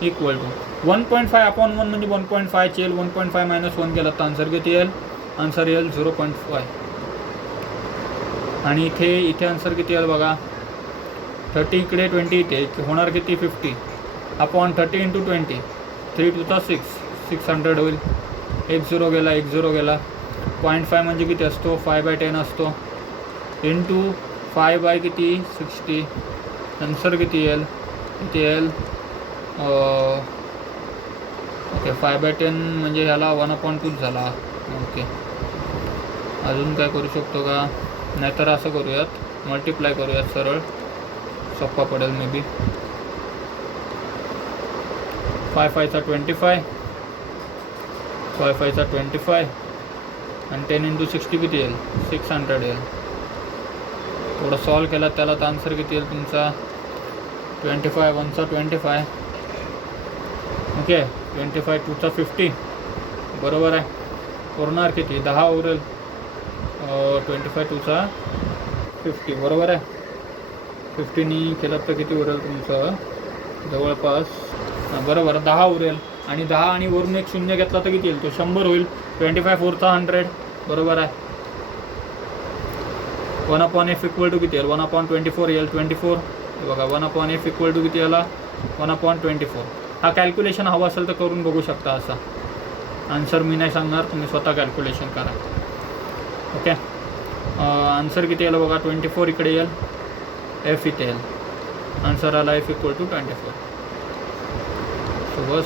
इक्वल टू 1.5/1 म्हणजे 1.5 येईल. 1.5 - 1 केलं तर आन्सर किती येईल? आन्सर येईल 0.5. आणि इथे आन्सर किती येईल बघा. 30 इकडे 20 इथे होणार किती? 50/30 इंटू 20. 3 × 6 600 होईल. 1 0 गेला. 0.5 म्हणजे किती असतो? 5/10 असतो. इंटू 5 किती? 60. आन्सर किती येईल? किती येईल? ओके. 5/10 म्हणजे ह्याला 1/2 झाला. ओके. अजून काय करू शकतो का? नाहीतर असं करूयात, मल्टिप्लाय करूयात, सरळ सोपा पडेल मे बी. 5 × 5 = 25. 5 × 5 = 25 आणि 10 × 60 किती येईल? 600 येईल. थोडं सॉल्व केला त्याला तर आन्सर किती येईल तुमचा? 25 × 1 = 25. ओके. 25 × 2 = 50. बरोबर आहे. उरणार किती? 10 उरेल. 25 × 2 = 50. बरोबर आहे. 50 केलं तर किती उरेल तुमचं? जवळपास बरोबर 10 उरेल. आणि 10 आणि वरून एक 0 घेतला तर किती येईल? तो 100 होईल. 25 × 4 = 100. बरोबर आहे. 1/f इक्वल टू किती येईल 1/24 येईल 24 बघा 1/f इक्वल टू किती आला 1/24. हा कॅल्क्युलेशन हवा असेल तर करून बघू शकता. असा आन्सर मी नाही सांगणार, तुम्ही स्वतः कॅल्क्युलेशन करा. ओके आन्सर किती येईल बघा 24 इकडे येईल एफ इथे येईल. आन्सर आला एफ इक्वल टू 24. सो बस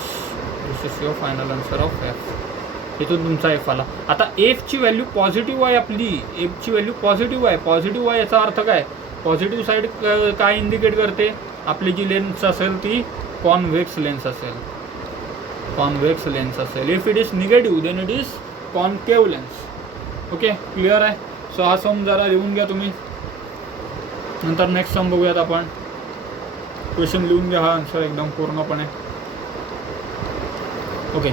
this is your final answer of F. इथून तुमचा एफ आला. आता एफची व्हॅल्यू पॉझिटिव्ह आहे आपली, एफची व्हॅल्यू पॉझिटिव्ह आहे. पॉझिटिव्ह आहे याचा अर्थ काय, पॉझिटिव्ह साईड काय इंडिकेट करते, आपली जी लेन्स असेल ती कॉन्व्हेक्स लेन्स असेल, कॉन्व्हेक्स लेन्स असेल. If it is negative then it is concave lens. Okay clear आहे. सो हा सम जरा लिहून घ्या तुम्ही, नंतर नेक्स्ट सम बघूयात आपण. क्वेश्चन लिहून घ्या हा आन्सर एकदम पूर्णपणे. ओके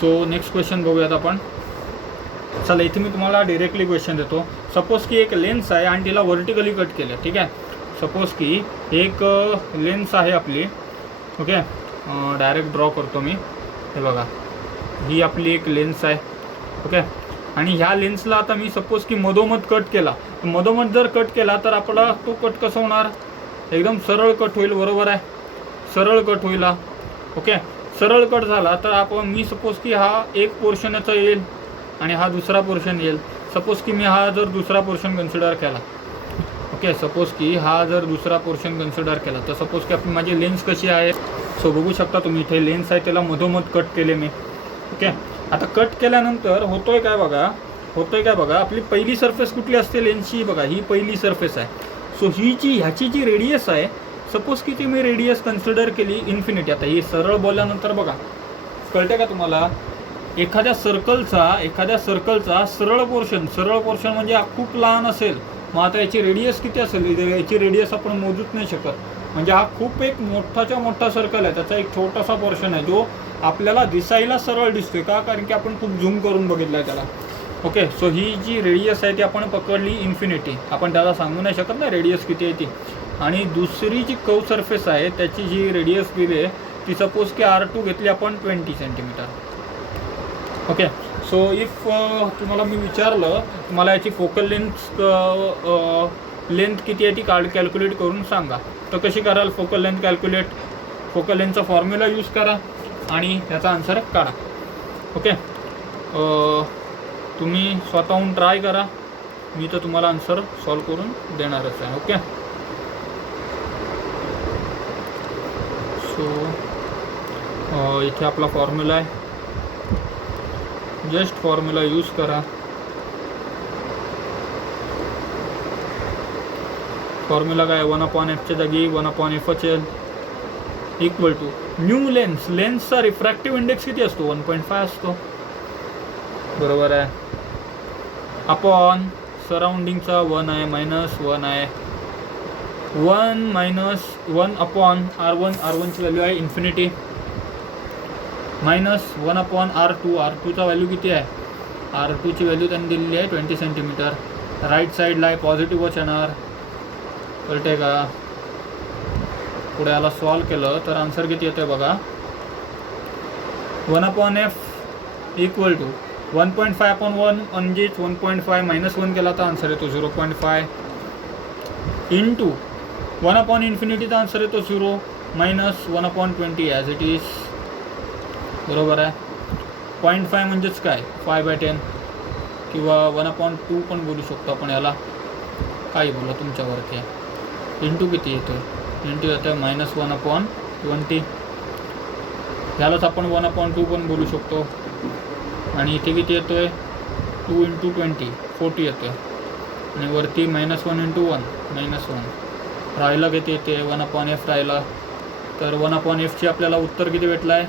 सो नेक्स्ट क्वेश्चन बघूयात आपण. चला इथे मी तुम्हाला डिरेक्टली क्वेश्चन देतो. सपोज की एक लेन्स आहे आणि तिला व्हर्टिकली कट केलं. ठीक आहे, सपोज की एक लेन्स आहे आपली. ओके डायरेक्ट ड्रॉ करतो मी. हे बघा ही आपली एक लेन्स आहे. ओके आणि ह्या लेन्सला आता मी सपोज की मधोमध कट केला. मधोमध जर कट केला तर आपला तो कट कसा होणार, एकदम सरळ कट होईल. बरोबर आहे, सरळ कट होईल. ओके सरळ कट झाला तर आपण मी सपोज की हा एक पोर्शन याचा येईल आणि हा दुसरा पोर्शन येईल. सपोज की मी हा जर दुसरा पोर्शन कन्सिडर केला. ओके सपोज की हा जर दुसरा पोर्शन कन्सिडर केला तर सपोज की आपली माझी लेन्स कशी आहे. सो बघू शकता तुम्ही इथे लेन्स आहे त्याला मधोमध कट केले मी. ओके आता कट केल्यानंतर होतोय काय बघा, होतोय काय बघा, आपली पहिली सरफेस कुठली असते लेन्सची, बघा ही पहिली सरफेस आहे. सो ह्याची जी रेडियस आहे, सपोज की ती मी रेडियस कन्सिडर केली इन्फिनिटी. आता ही सरळ बोलल्यानंतर बघा कळते का तुम्हाला, एखाद्या सर्कलचा सरळ पोर्शन म्हणजे हा खूप लहान असेल. मग आता याची रेडियस किती असेल, याची रेडियस आपण मोजूच नाही शकत. म्हणजे हा खूप एक मोठाच्या मोठा सर्कल आहे, त्याचा एक छोटासा पोर्शन आहे जो आपल्याला दिसायला सरळ दिसतोय का, कारण की आपण खूप झूम करून बघितलं आहे त्याला. ओके सो ही जी रेडियस आहे ती आपण पकडली इन्फिनिटी. आपण त्याला सांगू नाही शकत ना रेडियस किती आहे ती. आणि दुसरी जी कर्व सरफेस आहे त्याची जी रेडियस दिली आहे ती सपोज की R2 घेतली आपण 20 सेंटीमीटर. ओके सो इफ तुम्हाला मी विचारलं तुम्हाला याची फोकल लेंथ किती आहे ती कॅल्क्युलेट करून सांगा, तर कशी कराल फोकल लेंथ कॅल्क्युलेट, फोकल लेंथचा फॉर्म्युला यूज करा आणि त्याचा आन्सर काढा. ओके तुम्ही स्वतःहून ट्राय करा, मी तर तुम्हाला आन्सर सॉल्व करून देणारच आहे. ओके सो इथे आपला फॉर्म्युला आहे, जस्ट फॉर्म्युला यूज करा. फॉर्म्युला काय 1/fच्या जागी 1/f इक्वल टू न्यू लेन्सचा रिफ्रॅक्टिव्ह इंडेक्स किती असतो 1.5 असतो. बरोबर आहे, अपॉन सराउंडिंगचा 1 आहे -1 आहे. 1 अपॉन R1ची व्हॅल्यू आहे इन्फिनिटी, -1 अपॉन R2चा व्हॅल्यू किती आहे, R2ची व्हॅल्यू त्यांनी दिलेली आहे 20 सेंटीमीटर. राईट साईडला आहे पॉझिटिव्हच येणार. कळते का, पुढे याला सॉल्व केलं तर आन्सर किती येतं बघा 1/f इक्वल टू 1.5/1 म्हणजेच 1.5 -1 केला तर आन्सर येतो 0.5 इंटू 1/∞ आन्सर येतो 0 -1/20 ॲज इट इज. बरोबर आहे. 0.5 म्हणजेच काय 5/10 किंवा 1/2 पण बोलू शकतो आपण याला, काही बोला तुमच्यावरती आहे. इंटू किती येतो, इंटू येतं -1/20. ह्यालाच आपण 1/2 पण बोलू शकतो. आणि इथे किती येतो आहे 2 × 20 40 येतो आहे. आणि वरती -1 × 1 -1 राहिला किती येते 1/f राहिला. तर 1/fची आपल्याला उत्तर किती भेटलं आहे,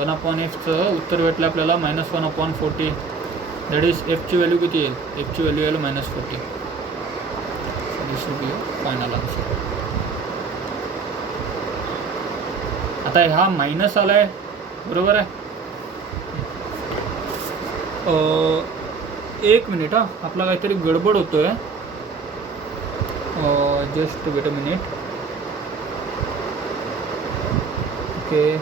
1/fचं उत्तर भेटलं आपल्याला -1/40. दॅट इज एफची व्हॅल्यू किती येईल, एफची व्हॅल्यू येईल -40. दिस विल बी फायनल आन्सर. आता हा मायनस आला आहे. बरोबर आहे. एक मिनिट आपला काहीतरी गडबड होतोय. Just weight a minute. Okay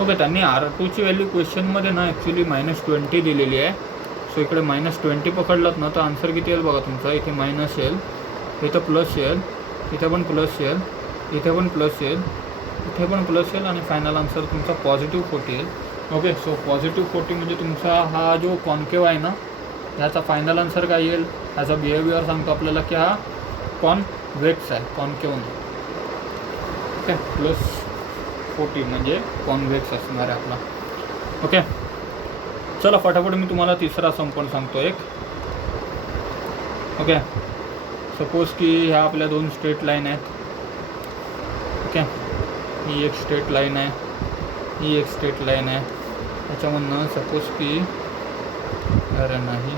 okay, त्यांनी R2ची व्हॅल्यू क्वेश्चनमध्ये ना ॲक्च्युली -20 दिलेली आहे. सो इकडे -20 पकडलात ना तर आन्सर किती येईल बघा तुमचा. इथे मायनस येईल, इथं प्लस येईल, इथे पण प्लस येईल, इथे पण प्लस येईल, इथे पण प्लस येईल आणि फायनल आन्सर तुमचा +40 येईल. ओके, सो +40 म्हणजे तुमचा हा जो कॉन्केव आहे ना ह्याचा फायनल आन्सर काय येईल. ह्याचा बिहेवियर सांगतो आपल्याला की हा कॉन्व्हेक्स आहे, कॉन्केव नाही. ओके, +40 म्हणजे कॉन्व्हेक्स असणार आहे आपला. ओके, चला फटाफट मी तुम्हाला तिसरा सम पण सांगतो एक. ओके, सपोज की ह्या आपल्या 2 स्ट्रेट लाईन आहेत. ओके, ही एक स्ट्रेट लाईन आहे, ही एक स्ट्रेट लाईन आहे. त्याच्यामधनं सपोज की अरे नाही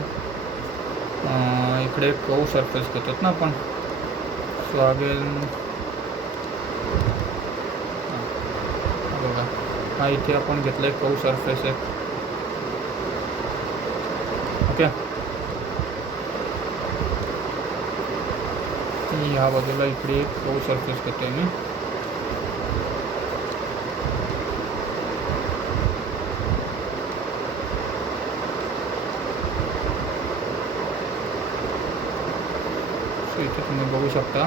इकडे कर्व सरफेस घेतात ना आपण. सो अगेन बघा हा इथे आपण घेतला आहे कर्व सरफेस आहे. ओके, ह्या बाजूला इकडे कर्व सरफेस घेतो मी. इथे तुम्ही बघू शकता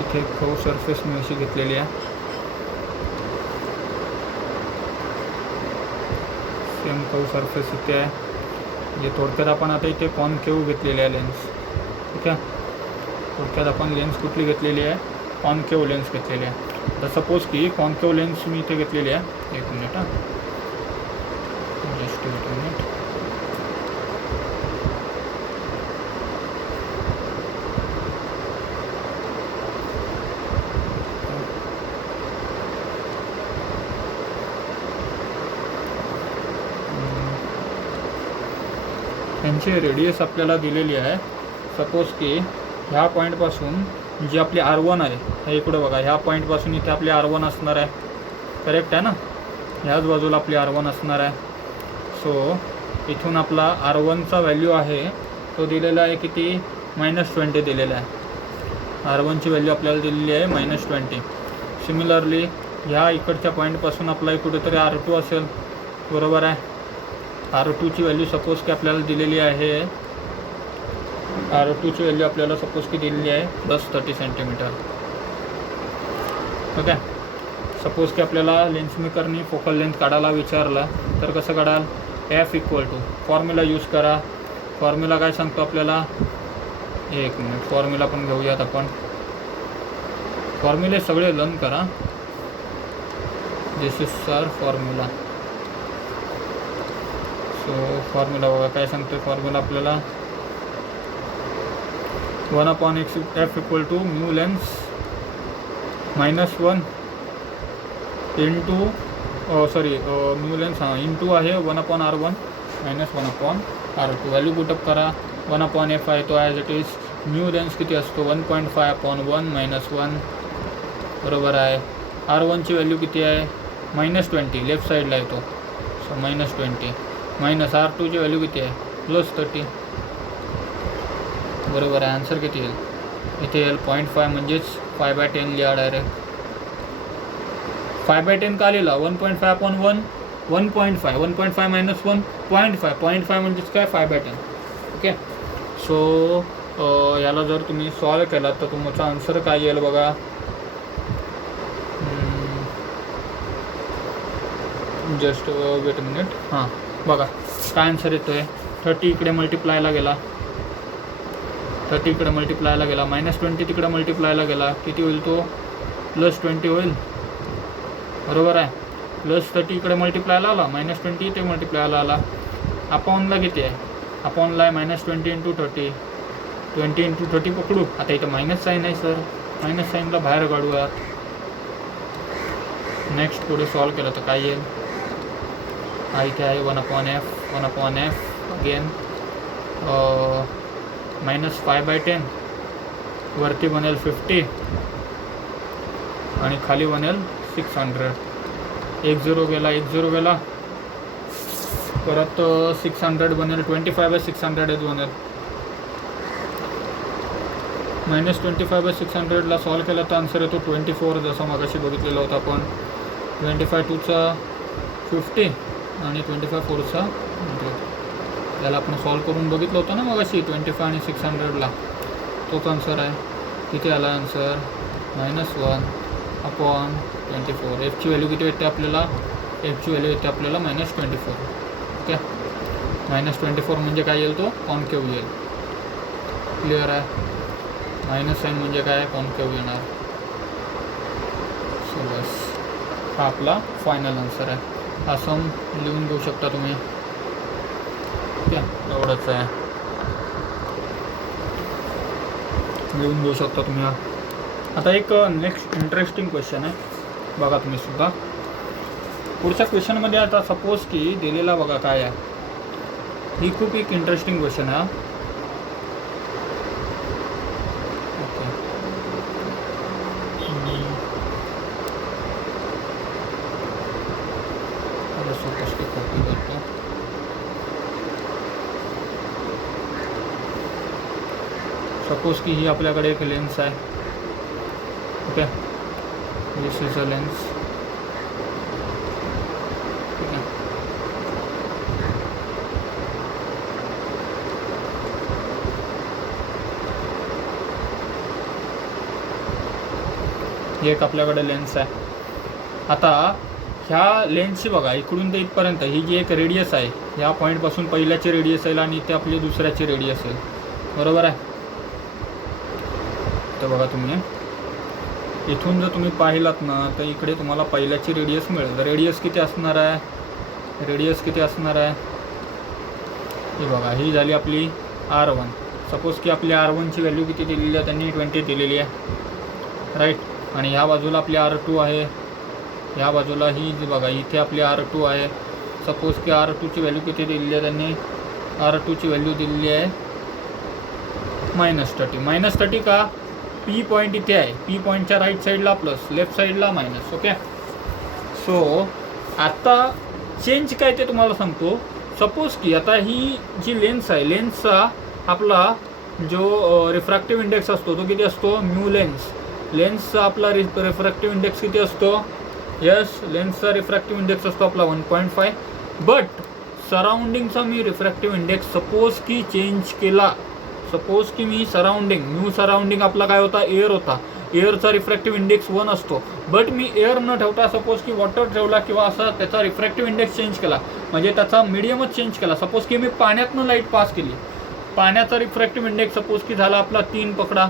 इथे कर्व सरफेस मी अशी घेतलेली आहे. सेम कर्व सरफेस इथे आहे. म्हणजे थोडक्यात आपण आता इथे कॉन्केव घेतलेली आहे लेन्स. ठीक आहे, थोडक्यात आपण लेन्स कुठली घेतलेली आहे, कॉन्केव लेन्स घेतलेली आहे. तर सपोज की कॉन्केव लेन्स मी इथे घेतलेली आहे. 1 मिनिट, जस्ट 1 मिनिट. त्यांची रेडियस आपल्याला दिलेली आहे. सपोज की ह्या पॉईंटपासून जी आपली R1 आहे, हे इकडे बघा, ह्या पॉईंटपासून इथे आपली R1 असणार आहे. करेक्ट आहे ना, ह्याच बाजूला आपली R1 असणार आहे. सो इथून आपला R1चा व्हॅल्यू आहे तो दिलेला आहे किती, -20 दिलेला आहे. R1ची व्हॅल्यू आपल्याला दिलेली आहे -20. सिमिलरली ह्या इकडच्या पॉईंटपासून आपला कुठेतरी R2 असेल, बरोबर आहे. R2ची व्हॅल्यू सपोज की आपल्याला दिलेली आहे, R2ची व्हॅल्यू आपल्याला सपोज की दिलेली आहे +30 सेंटीमीटर. ओके, सपोज की आपल्याला लेन्स मेकरनी फोकल लेंथ काढायला विचारला तर कसं काढाल. F = फॉर्म्युला यूज करा. फॉर्म्युला काय सांगतो आपल्याला, 1 मिनिट, फॉर्म्युला पण घेऊयात आपण. फॉर्म्युले सगळे लर्न करा. This is sir formula. So formula बघा काय सांगतो फॉर्म्युला आपल्याला. 1/x F = mu lens -1 into mu lens into आहे 1/R1 -1/R2. व्हॅल्यू पुटअप करा. 1/F आहे तो as it is. Mu lens किती असतो 1.5/1 -1, बरोबर आहे. R1ची व्हॅल्यू किती आहे -20, लेफ्ट साईडला येतो. सो -20 R2ची व्हॅल्यू किती आहे +30, बरोबर आहे. आन्सर किती येईल इथे येईल 0.5 म्हणजेच 5/10 लिहा डायरेक्ट. 5/10 का लिहिला, 1.5/1 1.5 1.5 -1 0.5 म्हणजेच काय 5/10. ओके, सो याला जर तुम्ही सॉल्व केलात तर तुमचा आन्सर काय येईल बघा. Just wait minute. हां बघा काय आन्सर येतो आहे. 30 इकडे मल्टिप्लायला गेला, 30 इकडे मल्टिप्लायला गेला, -20 तिकडे मल्टिप्लायला गेला, किती होईल तो +20 होईल, बरोबर आहे. +30 इकडे मल्टिप्लायला आला, -20 इथे मल्टिप्लायला आला. अपॉनला किती आहे, अपॉनला आहे -20 × 30, 20 × 30 पकडू. आता इथं मायनस साईन आहे सर, मायनस साईनला बाहेर काढूयात. नेक्स्ट पुढे सॉल्व केलं तर काय येईल. हा इथे आहे 1/F अगेन -5/10 वरती बनेल 50 आणि खाली बनेल 600. 1 0 गेला, 1 0 गेला, परत 600 बनेल, 25/600 बनेल. -25/600ला सॉल्व केला तर आन्सर येतो 24, जसं मगाशी बघितलेलं होतं आपण. 25 टूचा 50 आणि 25 फोरचा 100. त्याला आपण सॉल्व करून बघितलं होतं ना मग अशी 25 आणि 600ला. तोच आन्सर आहे. किती आला आन्सर? -1/24. एफची व्हॅल्यू किती येते आपल्याला? एफची व्हॅल्यू येते आपल्याला -24. ओके, -24 म्हणजे काय येईल? तो कॉन्केव्ह येईल. क्लिअर आहे? मायनस साईन म्हणजे काय? कॉन्केव्ह येणार. सो बस हा आपला फायनल आन्सर आहे. हा सम लिहून घेऊ शकता तुम्ही. ओके, एवढंच आहे, लिहून घेऊ शकता तुम्ही. आता एक नेक्स्ट इंटरेस्टिंग क्वेश्चन आहे, बघा तुम्ही सुद्धा. पुढच्या क्वेश्चनमध्ये आता सपोज की दिलेला बघा काय आहे. ही खूप एक इंटरेस्टिंग क्वेश्चन आहे. ओके, सपोज की कॉपी करतो. सपोज की ही आपल्याकडे एक लेन्स आहे. Okay, this is a lens. ठीक आहे, ही एक आपल्याकडे लेन्स आहे. आता ह्या लेन्सची बघा इकडून ते इथपर्यंत ही जी एक रेडियस आहे, ह्या पॉईंटपासून पहिल्याची रेडियस येईल आणि इथे आपली दुसऱ्याची रेडियस येईल. बरोबर आहे? तर बघा तुम्ही इथून जर तुम्ही पाहिलात ना तर इकडे तुम्हाला पहिल्याची रेडियस मिळेल. रेडियस किती असणार आहे? रेडियस किती असणार आहे? ही बघा, ही झाली आपली R1. सपोज की आपली R1ची व्हॅल्यू किती दिलेली आहे? त्यांनी 20 दिलेली आहे, राईट. आणि ह्या बाजूला आपली R2 आहे, ह्या बाजूला ही जी बघा इथे आपली R2 आहे. सपोज की R2ची व्हॅल्यू किती दिलेली आहे त्यांनी? R2ची व्हॅल्यू दिलेली आहे -30. -30 का? पी पॉईंट इथे आहे, पी पॉईंटच्या राईट साईडला प्लस, लेफ्ट साईडला मायनस. ओके, सो आता चेंज काय ते तुम्हाला सांगतो. सपोज की आता ही जी लेन्स आहे, लेन्सचा आपला जो रिफ्रॅक्टिव्ह इंडेक्स असतो तो किती असतो? Mu lens. लेन्सचा आपला रिफ्रॅक्टिव्ह इंडेक्स किती असतो? यस, लेन्सचा रिफ्रॅक्टिव्ह इंडेक्स असतो आपला 1.5. बट सराउंडिंगचा मी रिफ्रॅक्टिव्ह इंडेक्स सपोज की चेंज केला. सपोज की मी सराउंडिंग, न्यू सराउंडिंग आपला काय होता? एअर होता. एअरचा रिफ्रॅक्टिव्ह इंडेक्स 1 असतो. बट मी एअर न ठेवता सपोज की वॉटर ठेवला किंवा असा त्याचा रिफ्रॅक्टिव्ह इंडेक्स चेंज केला, म्हणजे त्याचा मीडियमच चेंज केला. सपोज की मी पाण्यातनं लाईट पास केली, पाण्याचा रिफ्रॅक्टिव्ह इंडेक्स सपोज की झाला आपला 3 पकडा.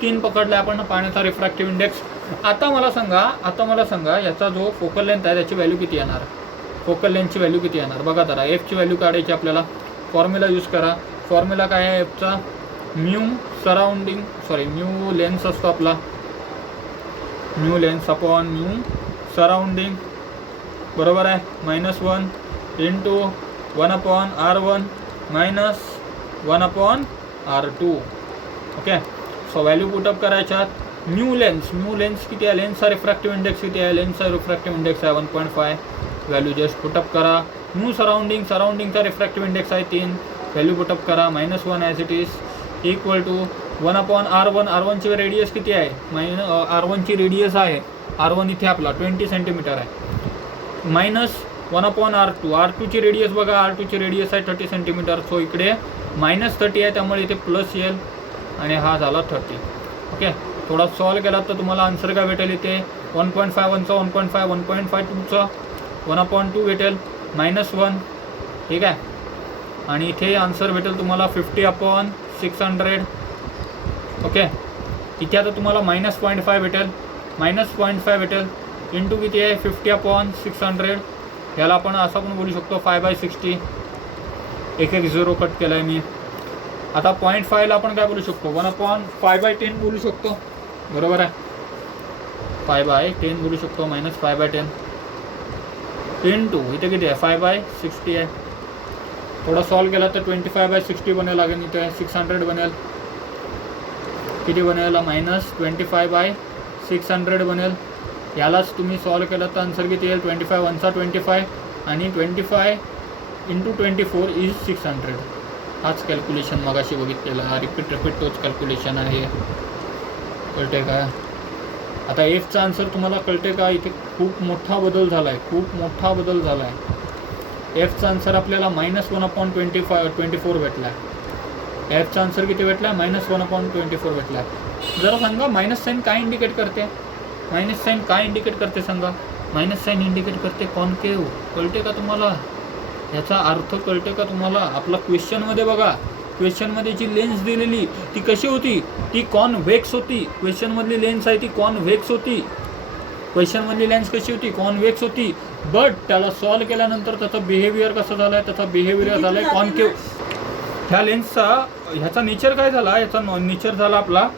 3 पकडला आपण पाण्याचा रिफ्रॅक्टिव्ह इंडेक्स. आता मला सांगा याचा जो फोकल लेंथ आहे त्याची व्हॅल्यू किती येणार? फोकल लेंथची व्हॅल्यू किती येणार? बघा जरा. एफची व्हॅल्यू काढायची आपल्याला. फॉर्म्युला यूज करा. फॉर्म्युला काय आहे एफचा? म्यू लेन्स असतो आपला, mu lens upon mu surrounding. बरोबर आहे? -1 into 1/R1 minus 1/R2. Okay, so value put up करायच्यात. म्यू लेन्स किती आहे? लेन्सचा रिफ्रॅक्टिव्ह इंडेक्स किती आहे? लेन्सचा रिफ्रॅक्टिव्ह इंडेक्स आहे 1.5. व्हॅल्यू जस्ट पुटअप करा. म्यू सराउंडिंगचा रिफ्रॅक्टिव्ह इंडेक्स आहे 3. व्हॅल्यू पुटअप करा. -1 as it is equal to 1/R1. R1ची रेडियस किती आहे? R1ची रेडियस आहे, R1 इथे आपला 20 सेंटीमीटर आहे. -1/R2. R2ची रेडियस बघा, R2ची रेडियस आहे 30 सेंटीमीटर. सो इकडे -30 आहे, त्यामुळे इथे प्लस येईल आणि हा झाला 30. ओके, थोडा सॉल्व केला तर तुम्हाला आन्सर काय भेटेल? इथे 1.5 1चा 1.5, 1.5 2चा 1/2 भेटेल, -1. ठीक आहे, आणि इथे आन्सर भेटेल तुम्हाला 50/600. ओके, इथे आता तुम्हाला -0.5 भेटेल, -0.5 भेटेल इंटू किती आहे? 50/600. याला आपण असं पण बोलू शकतो 5/60. एक 0 कट केला आहे मी. आता 0.5ला आपण काय बोलू शकतो? 1/5/10 बोलू शकतो. बरोबर आहे? 5/10 बोलू शकतो, -5/10 इंटू इथे किती आहे? 5/60 आहे. थोडा सॉल्व केला तर 25/60 बनेल, लागेल इथे 600 बनेल. किती बनेल? -25/600 बनेल. यालाच तुम्ही सॉल्व केलं तर आन्सर किती येईल? 25 1चा 25 आणि 25 इंटू 24 इज 600. हाच कॅल्क्युलेशन मगाशी बघितलेला, रिपीट तोच कॅल्क्युलेशन आहे. कळते काय? आता एफचा आन्सर तुम्हाला कळते का? इथे खूप मोठा बदल झाला आहे, खूप मोठा बदल झाला आहे. एफचा आन्सर आपल्याला -1/24 भेटला आहे. एफचा आन्सर किती भेटला? -1/24 भेटला आहे. जरा सांगा मायनस साईन काय इंडिकेट करते? मायनस साईन काय इंडिकेट करते सांगा? मायनस साईन इंडिकेट करते कॉनकेव. कळते का तुम्हाला? याचा अर्थ कळते का तुम्हाला? आपला क्वेश्चनमध्ये बघा, क्वेश्चनमध्ये जी लेन्स दिलेली ती कशी होती? ती कॉन्व्हेक्स होती. क्वेश्चनमधली लेन्स आहे ती कॉन्व्हेक्स होती. क्वेश्चनमधली लेन्स कशी होती? कॉन्व्हेक्स होती. बट त्याला सॉल्व्ह केल्यानंतर त्याचा बिहेवियर कसा झाला आहे? त्याचा बिहेवियर झाला आहे कॉन्केव. ह्या लेन्सचा ह्याचा नेचर काय झाला? ह्याचा नेचर झाला आपला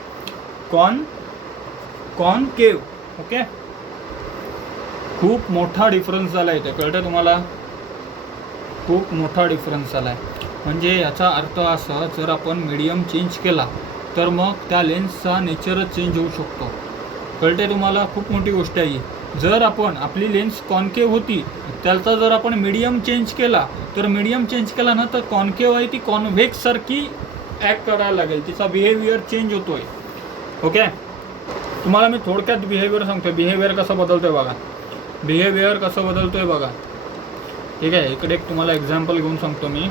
कॉनकेव. ओके, खूप मोठा डिफरन्स झाला इथे. कळतं तुम्हाला? खूप मोठा डिफरन्स झाला आहे. म्हणजे याचा अर्थ असा, जर आपण मीडियम चेंज केला तर मग त्या लेन्सचा नेचरच चेंज होऊ शकतो. कळते तुम्हाला? खूप मोठी गोष्ट आहे. जर आपण आपली लेन्स कॉन्केव होती, त्याचा जर आपण मीडियम चेंज केला तर मीडियम चेंज केला ना तर कॉन्केव आहे ती कॉन्व्हेक्स सारखी ॲक्ट करायला लागेल. तिचा बिहेवियर चेंज होतोय. ओके, तुम्हाला मी थोडक्यात बिहेवियर सांगतोय. बिहेवियर कसं बदलतोय बघा. बिहेवियर कसं बदलतोय बघा. ठीक आहे, इकडे एक तुम्हाला एक्झाम्पल घेऊन सांगतो मी.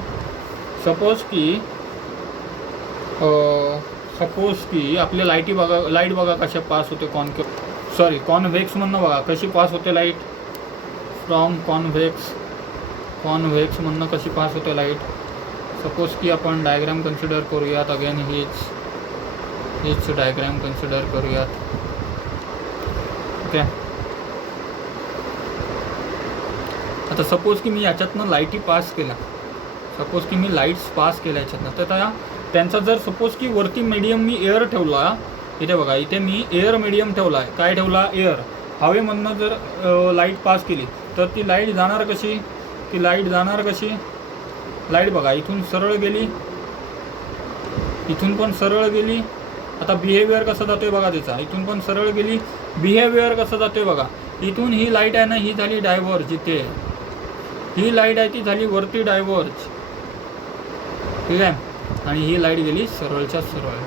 सपोज की आपले लाईट बघा कशा पास होते कॉन्व्हेक्स म्हणणं बघा कशी पास होते लाईट. फ्रॉम कॉन्व्हेक्स म्हणणं कशी पास होते लाईट. सपोज की आपण डायग्राम कन्सिडर करूयात. अगेन हीच डायग्राम कन्सिडर करूयात. ओके, आता सपोज की मी याच्यातनं लाईटी पास केला. सपोज की मी लाईट्स पास केल्या याच्यातनं, तर त्यांचा जर सपोज की वरती मीडियम मी एअर ठेवला. इथे बघा, इथे मी एअर मीडियम ठेवला आहे. काय ठेवला? एअर. हवेमधनं जर लाईट पास केली तर ती लाईट जाणार कशी? लाईट बघा इथून सरळ गेली, इथून पण सरळ गेली. आता बिहेवियर कसं जातोय बघा तिचा. इथून पण सरळ गेली, बिहेवियर कसं जातोय बघा. इथून ही लाईट आहे ना, ही झाली डायव्हर्ज. इथे ही लाईट आहे ती झाली वरती डायव्हर्ज. ठीक आहे, आणि ही लाईट गेली सरळच्या सरळ.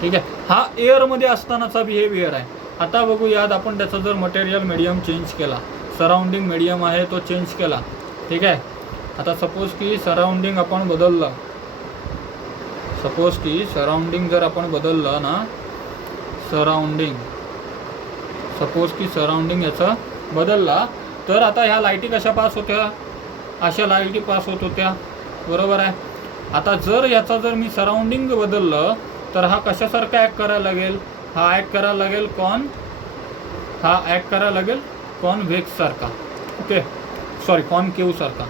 ठीक आहे, हा एअरमध्ये असतानाचा बिहेवियर आहे. आता बघूयात आपण त्याचा जर मटेरियल मीडियम चेंज केला, सराउंडिंग मीडियम आहे तो चेंज केला. ठीक आहे, आता सपोज की सराउंडिंग आपण बदललं. सपोज की सराउंडिंग जर आपण बदललं ना, सपोज की सराउंडिंग याचा बदलला तर आता ह्या लाईटी कशा पास होत्या? अशा लाईटी पास होत होत्या. बरोबर आहे. आता जर याचा जर मी सराउंडिंग बदललं तर हा कशासारखा ॲक्ट करायला लागेल? हा ॲक्ट करायला लागेल कॉन्व्हेक्स सारखा. ओके, सॉरी कॉनकेव सारखा.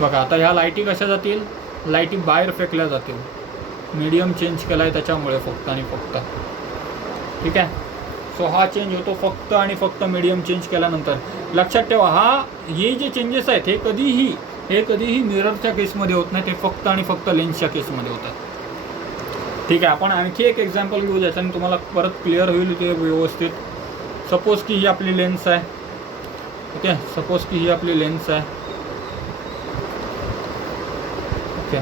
बघा आता ह्या लाईटी कशा जातील? लाईटी बाहेर फेकल्या जातील. मीडियम चेंज केला आहे त्याच्यामुळे फक्त आणि फक्त. ठीक आहे, सो हा चेंज होतो फक्त आणि फक्त मीडियम चेंज केल्यानंतर. लक्षात ठेवा, हे जे चेंजेस आहेत हे कधीही मिररच्या केसमध्ये होत नाही. ते फक्त आणि फक्त लेन्सच्या केसमध्ये होतात. ठीक आहे, आपण आणखी एक एक्झाम्पल घेऊ ज्याच्याने तुम्हाला परत क्लिअर होईल ते व्यवस्थित. सपोज की ही आपली लेन्स आहे. ओके, सपोज की ही आपली लेन्स आहे. ओके,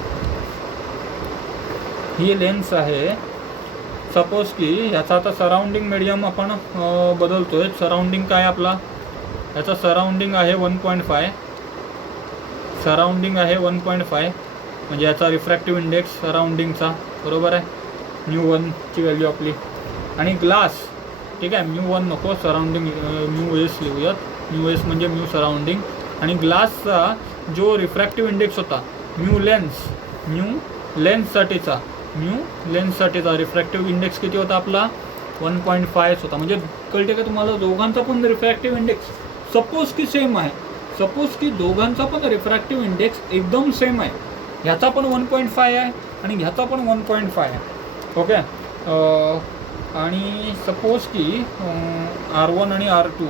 ही लेन्स आहे. सपोज की ह्याचा आता सराउंडिंग मीडियम आपण बदलतोय. सराउंडिंग काय आपला? याचा सराउंडिंग आहे 1.5. सराउंडिंग आहे 1.5 म्हणजे याचा रिफ्रॅक्टिव्ह इंडेक्स सराउंडिंगचा. बरोबर आहे, μ1ची व्हॅल्यू आपली. आणि ग्लास. ठीक आहे, μ1 नको, सराउंडिंग μs लिहूयात. μs म्हणजे म्यू सराउंडिंग. आणि ग्लासचा जो रिफ्रॅक्टिव्ह इंडेक्स होता म्यू लेन्ससाठीचा रिफ्रॅक्टिव्ह इंडेक्स किती होता आपला? 1.5 होता. म्हणजे कळते का तुम्हाला? दोघांचा पण रिफ्रॅक्टिव्ह इंडेक्स सपोज की सेम आहे. सपोज की दोघांचा पण रिफ्रॅक्टिव्ह इंडेक्स एकदम सेम आहे. ह्याचा पण 1.5 आहे आणि ह्याचा पण 1.5 आहे. ओके, आणि सपोज की R1 आणि R2.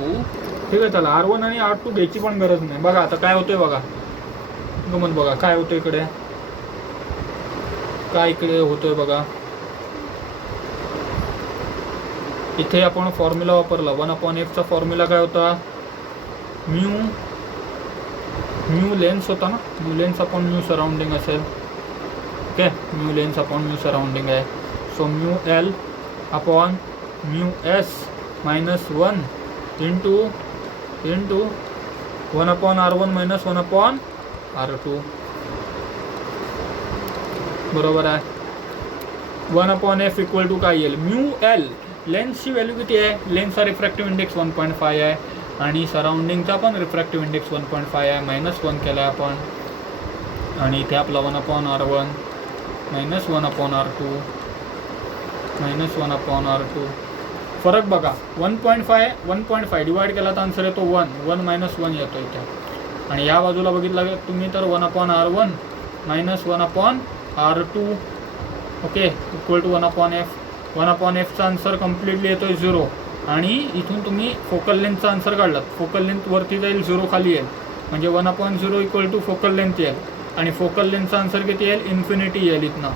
ठीक आहे, चला R1 आणि R2 घ्यायची पण गरज नाही. बघा आता काय होतंय बघा, गमत बघा काय होतं इकडे, काय इकडे होतोय बघा. इथे आपण फॉर्म्युला वापरला. 1/f फॉर्म्युला काय होता? म्यू लेन्स होता ना. Mu lens upon mu surrounding असेल. Okay, mu lens upon mu surrounding आहे. So mu L upon mu S minus 1 into 1/r1 minus 1/r2 बरोबर आहे. 1/f इक्वल टू काय येईल म्यू एल. लेन्सची व्हॅल्यू किती आहे, लेन्सचा रिफ्रॅक्टिव्ह इंडेक्स 1.5 आहे आणि सराउंडिंगचा पण रिफ्रॅक्टिव्ह इंडेक्स 1.5 आहे. -1 केला आहे आपण आणि इथे आपला 1/r1 minus 1/r2 minus 1/r2. फरक बघा 1.5 डिवाइड केला तर आन्सर येतो 1 मायनस 1 येतो इथे. आणि या बाजूला बघितलं तुम्ही तर 1/r1 minus 1/r2 okay equal to 1/f. 1/fचा आन्सर कम्प्लिटली येतो 0 आणि इथून तुम्ही फोकल लेंथचा आन्सर काढलात. फोकल लेंथ वरती जाईल 0 खाली येईल म्हणजे 1/0 इक्वल टू फोकल लेंथ येईल आणि फोकल लेंथचा आन्सर किती येईल इन्फिनिटी येईल. इथनं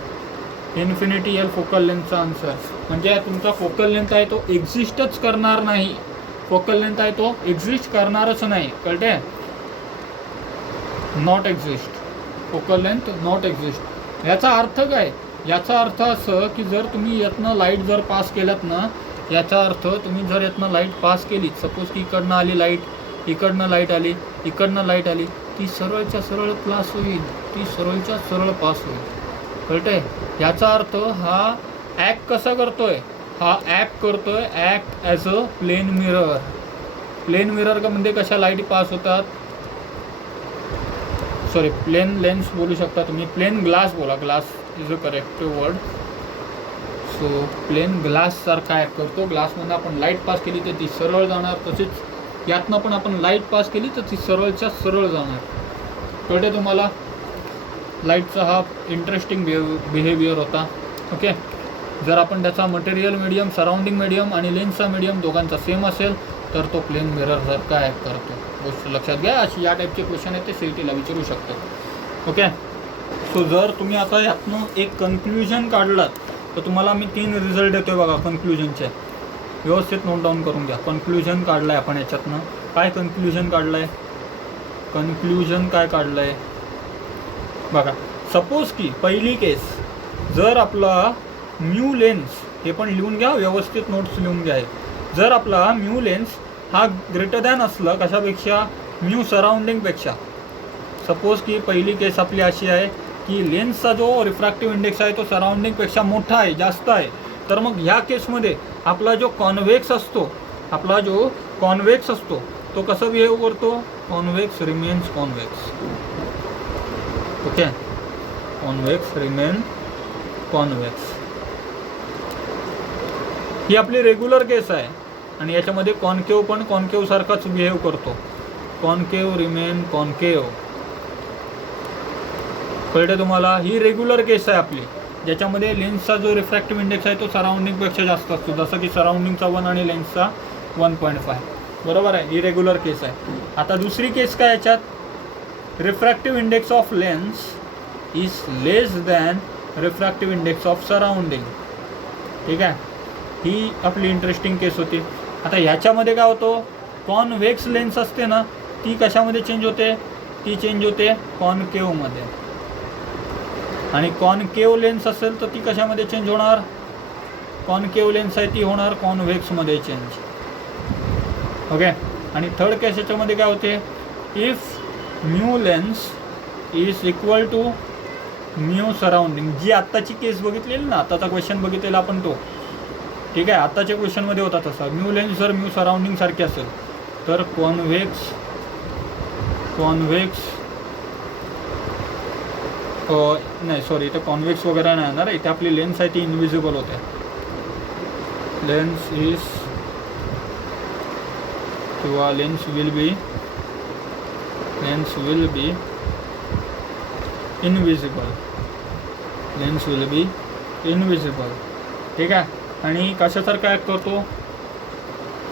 इन्फिनिटी येईल फोकल लेंथचा आन्सर. म्हणजे तुमचा फोकल लेंथ आहे तो एक्झिस्टच करणार नाही. फोकल लेंथ आहे तो एक्झिस्ट करणारच नाही. कळते, not exist. Focal length not exist. याचा अर्थ काय, याचा अर्थ असं की जर तुम्ही यातनं लाईट जर पास केलात ना, याचा अर्थ तुम्ही जर यातनं लाईट पास केली, सपोज की इकडनं आली लाईट, इकडनं लाईट आली, इकडनं लाईट आली, ती सरळच्या सरळ पास होईल, ती सरळच्या सरळ पास होईल. कळतंय, याचा अर्थ हा ॲक्ट कसा करतोय, हा ॲक्ट करतोय act as a plane mirror. Plane mirror का म्हणजे कशा लाईट पास होतात, सॉरी प्लेन लेन्स बोलू शकता तुम्ही, प्लेन ग्लास बोला, glass is a corrective word. So plane glass सारखा ॲक्ट करतो. ग्लासमध्ये आपण लाईट पास केली तर ती सरळ जाणार, तसेच यातनं पण आपण लाईट पास केली तर ती सरळच्या सरळ जाणार. कळते तुम्हाला, लाईटचा हा इंटरेस्टिंग बिहेवियर होता. ओके, जर आपण त्याचा मटेरियल मीडियम, सराउंडिंग मीडियम आणि लेन्सचा मीडियम दोघांचा सेम असेल तर तो प्लेन मिरर सारखा ॲक्ट करतो. गोष्ट लक्षात घ्या, अशी या टाईपचे क्वेश्चन आहेत ते CETला विचारू शकतो. ओके, सो जर तुम्ही आता यातनं एक कन्क्ल्युजन काढलात तर तुम्हाला मी 3 रिझल्ट देतोय बघा कन्क्ल्युजनचे. व्यवस्थित नोट डाऊन करून घ्या. कन्क्ल्युजन काढलं आहे आपण याच्यातनं. काय कन्क्ल्युजन काढलं आहे, कन्क्ल्युजन काय काढलं आहे बघा. सपोज की पहिली केस, जर आपला म्यू लेन्स, हे पण लिहून घ्या, व्यवस्थित नोट्स लिहून घ्या. जर आपला म्यू लेन्स हा ग्रेटर दॅन असलं कशापेक्षा, म्यू सराउंडिंगपेक्षा. सपोज की पहिली केस आपली अशी आहे की लेन्सचा जो रिफ्रॅक्टिव्ह इंडेक्स आहे तो सराउंडिंगपेक्षा मोठा आहे, जास्त आहे. तर मग ह्या केसमध्ये आपला जो कॉन्व्हेक्स असतो, आपला जो कॉन्व्हेक्स असतो तो कसं बिहेव करतो, convex remains convex. Okay, convex remain convex. ही आपली रेग्युलर केस आहे आणि याच्यामध्ये कॉन्केव्ह पण कॉन्केव्ह सारखाच बिहेव करतो. Concave remain concave. कळते तुम्हाला, ही रेग्युलर केस आहे आपली, ज्याच्यामध्ये लेन्सचा जो रिफ्रॅक्टिव्ह इंडेक्स आहे तो सराउंडिंगपेक्षा जास्त असतो, जसं की सराउंडिंगचा 1 आणि लेन्सचा 1.5. बरोबर आहे, ही रेग्युलर केस आहे. आता दुसरी केस काय याच्यात, refractive index of lens is less than refractive index of surrounding. ठीक आहे, ही आपली इंटरेस्टिंग केस होती. आता ह्याच्यामध्ये काय होतं, कॉन्व्हेक्स लेन्स असते ना, ती कशामध्ये चेंज होते, ती चेंज होते कॉन्केव्हमध्ये. आणि कॉन्केव्ह लेन्स असेल तर ती कशामध्ये चेंज होणार, कॉन्केव्ह लेन्स आहे ती होणार कॉन्व्हेक्समध्ये चेंज. ओके, आणि थर्ड केस याच्यामध्ये काय होते, if mu lens is equal to mu surrounding. जी आत्ताची केस बघितलेली ना, आत्ताचा क्वेश्चन बघितलेला आपण तो, ठीक आहे, आत्ताच्या क्वेश्चनमध्ये होता तसा. म्यू लेन्स जर म्यू सराउंडिंग सारखी असेल तर कॉन्व्हेक्स नाही सॉरी, इथे कॉन्व्हेक्स वगैरे नाही येणार. इथे आपली लेन्स आहे ती इनविजिबल होते. लेन्स इज किंवा lens will be invisible. Lens will be invisible. ठीक आहे, आणि कशासारखं ॲक्ट करतो,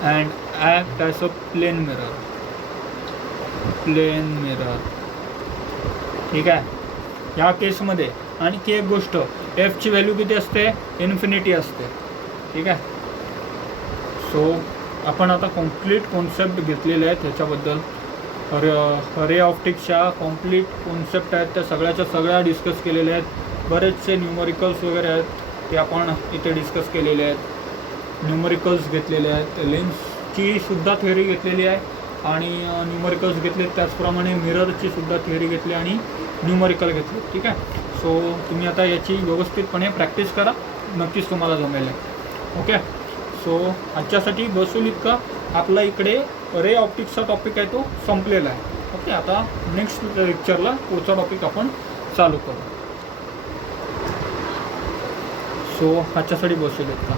and act as a plane mirror. ठीक आहे, ह्या केसमध्ये आणखी एक गोष्ट, एफची व्हॅल्यू किती असते, इन्फिनिटी असते. ठीक आहे, सो आपण आता कम्प्लीट कॉन्सेप्ट घेतलेले आहेत ह्याच्याबद्दल. रे ऑप्टिक्सच्या कम्प्लीट कॉन्सेप्ट आहेत त्या सगळ्या डिस्कस केलेल्या आहेत. बरेचसे न्यूमरिकल्स वगैरे आहेत ते आपण इथे डिस्कस केलेले आहेत. न्यूमरिकल्स घेतलेले आहेत, लेन्सची सुद्धा थिअरी घेतलेली आहे आणि न्यूमरिकल्स घेतले, त्याचप्रमाणे मिररची सुद्धा थिअरी घेतली आणि न्यूमरिकल घेतले. ठीक आहे. सो तुम्ही आता याची व्यवस्थितपणे प्रॅक्टिस करा, नक्कीच तुम्हाला जमेल. ओके. सो आजच्यासाठी बसून इतका आपला इकडे रे ऑप्टिक्सचा टॉपिक आहे तो संपलेला आहे. ओके. आता नेक्स्ट लेक्चरला पुढचा टॉपिक आपण चालू करू. सो आजच्यासाठी बसून इतका.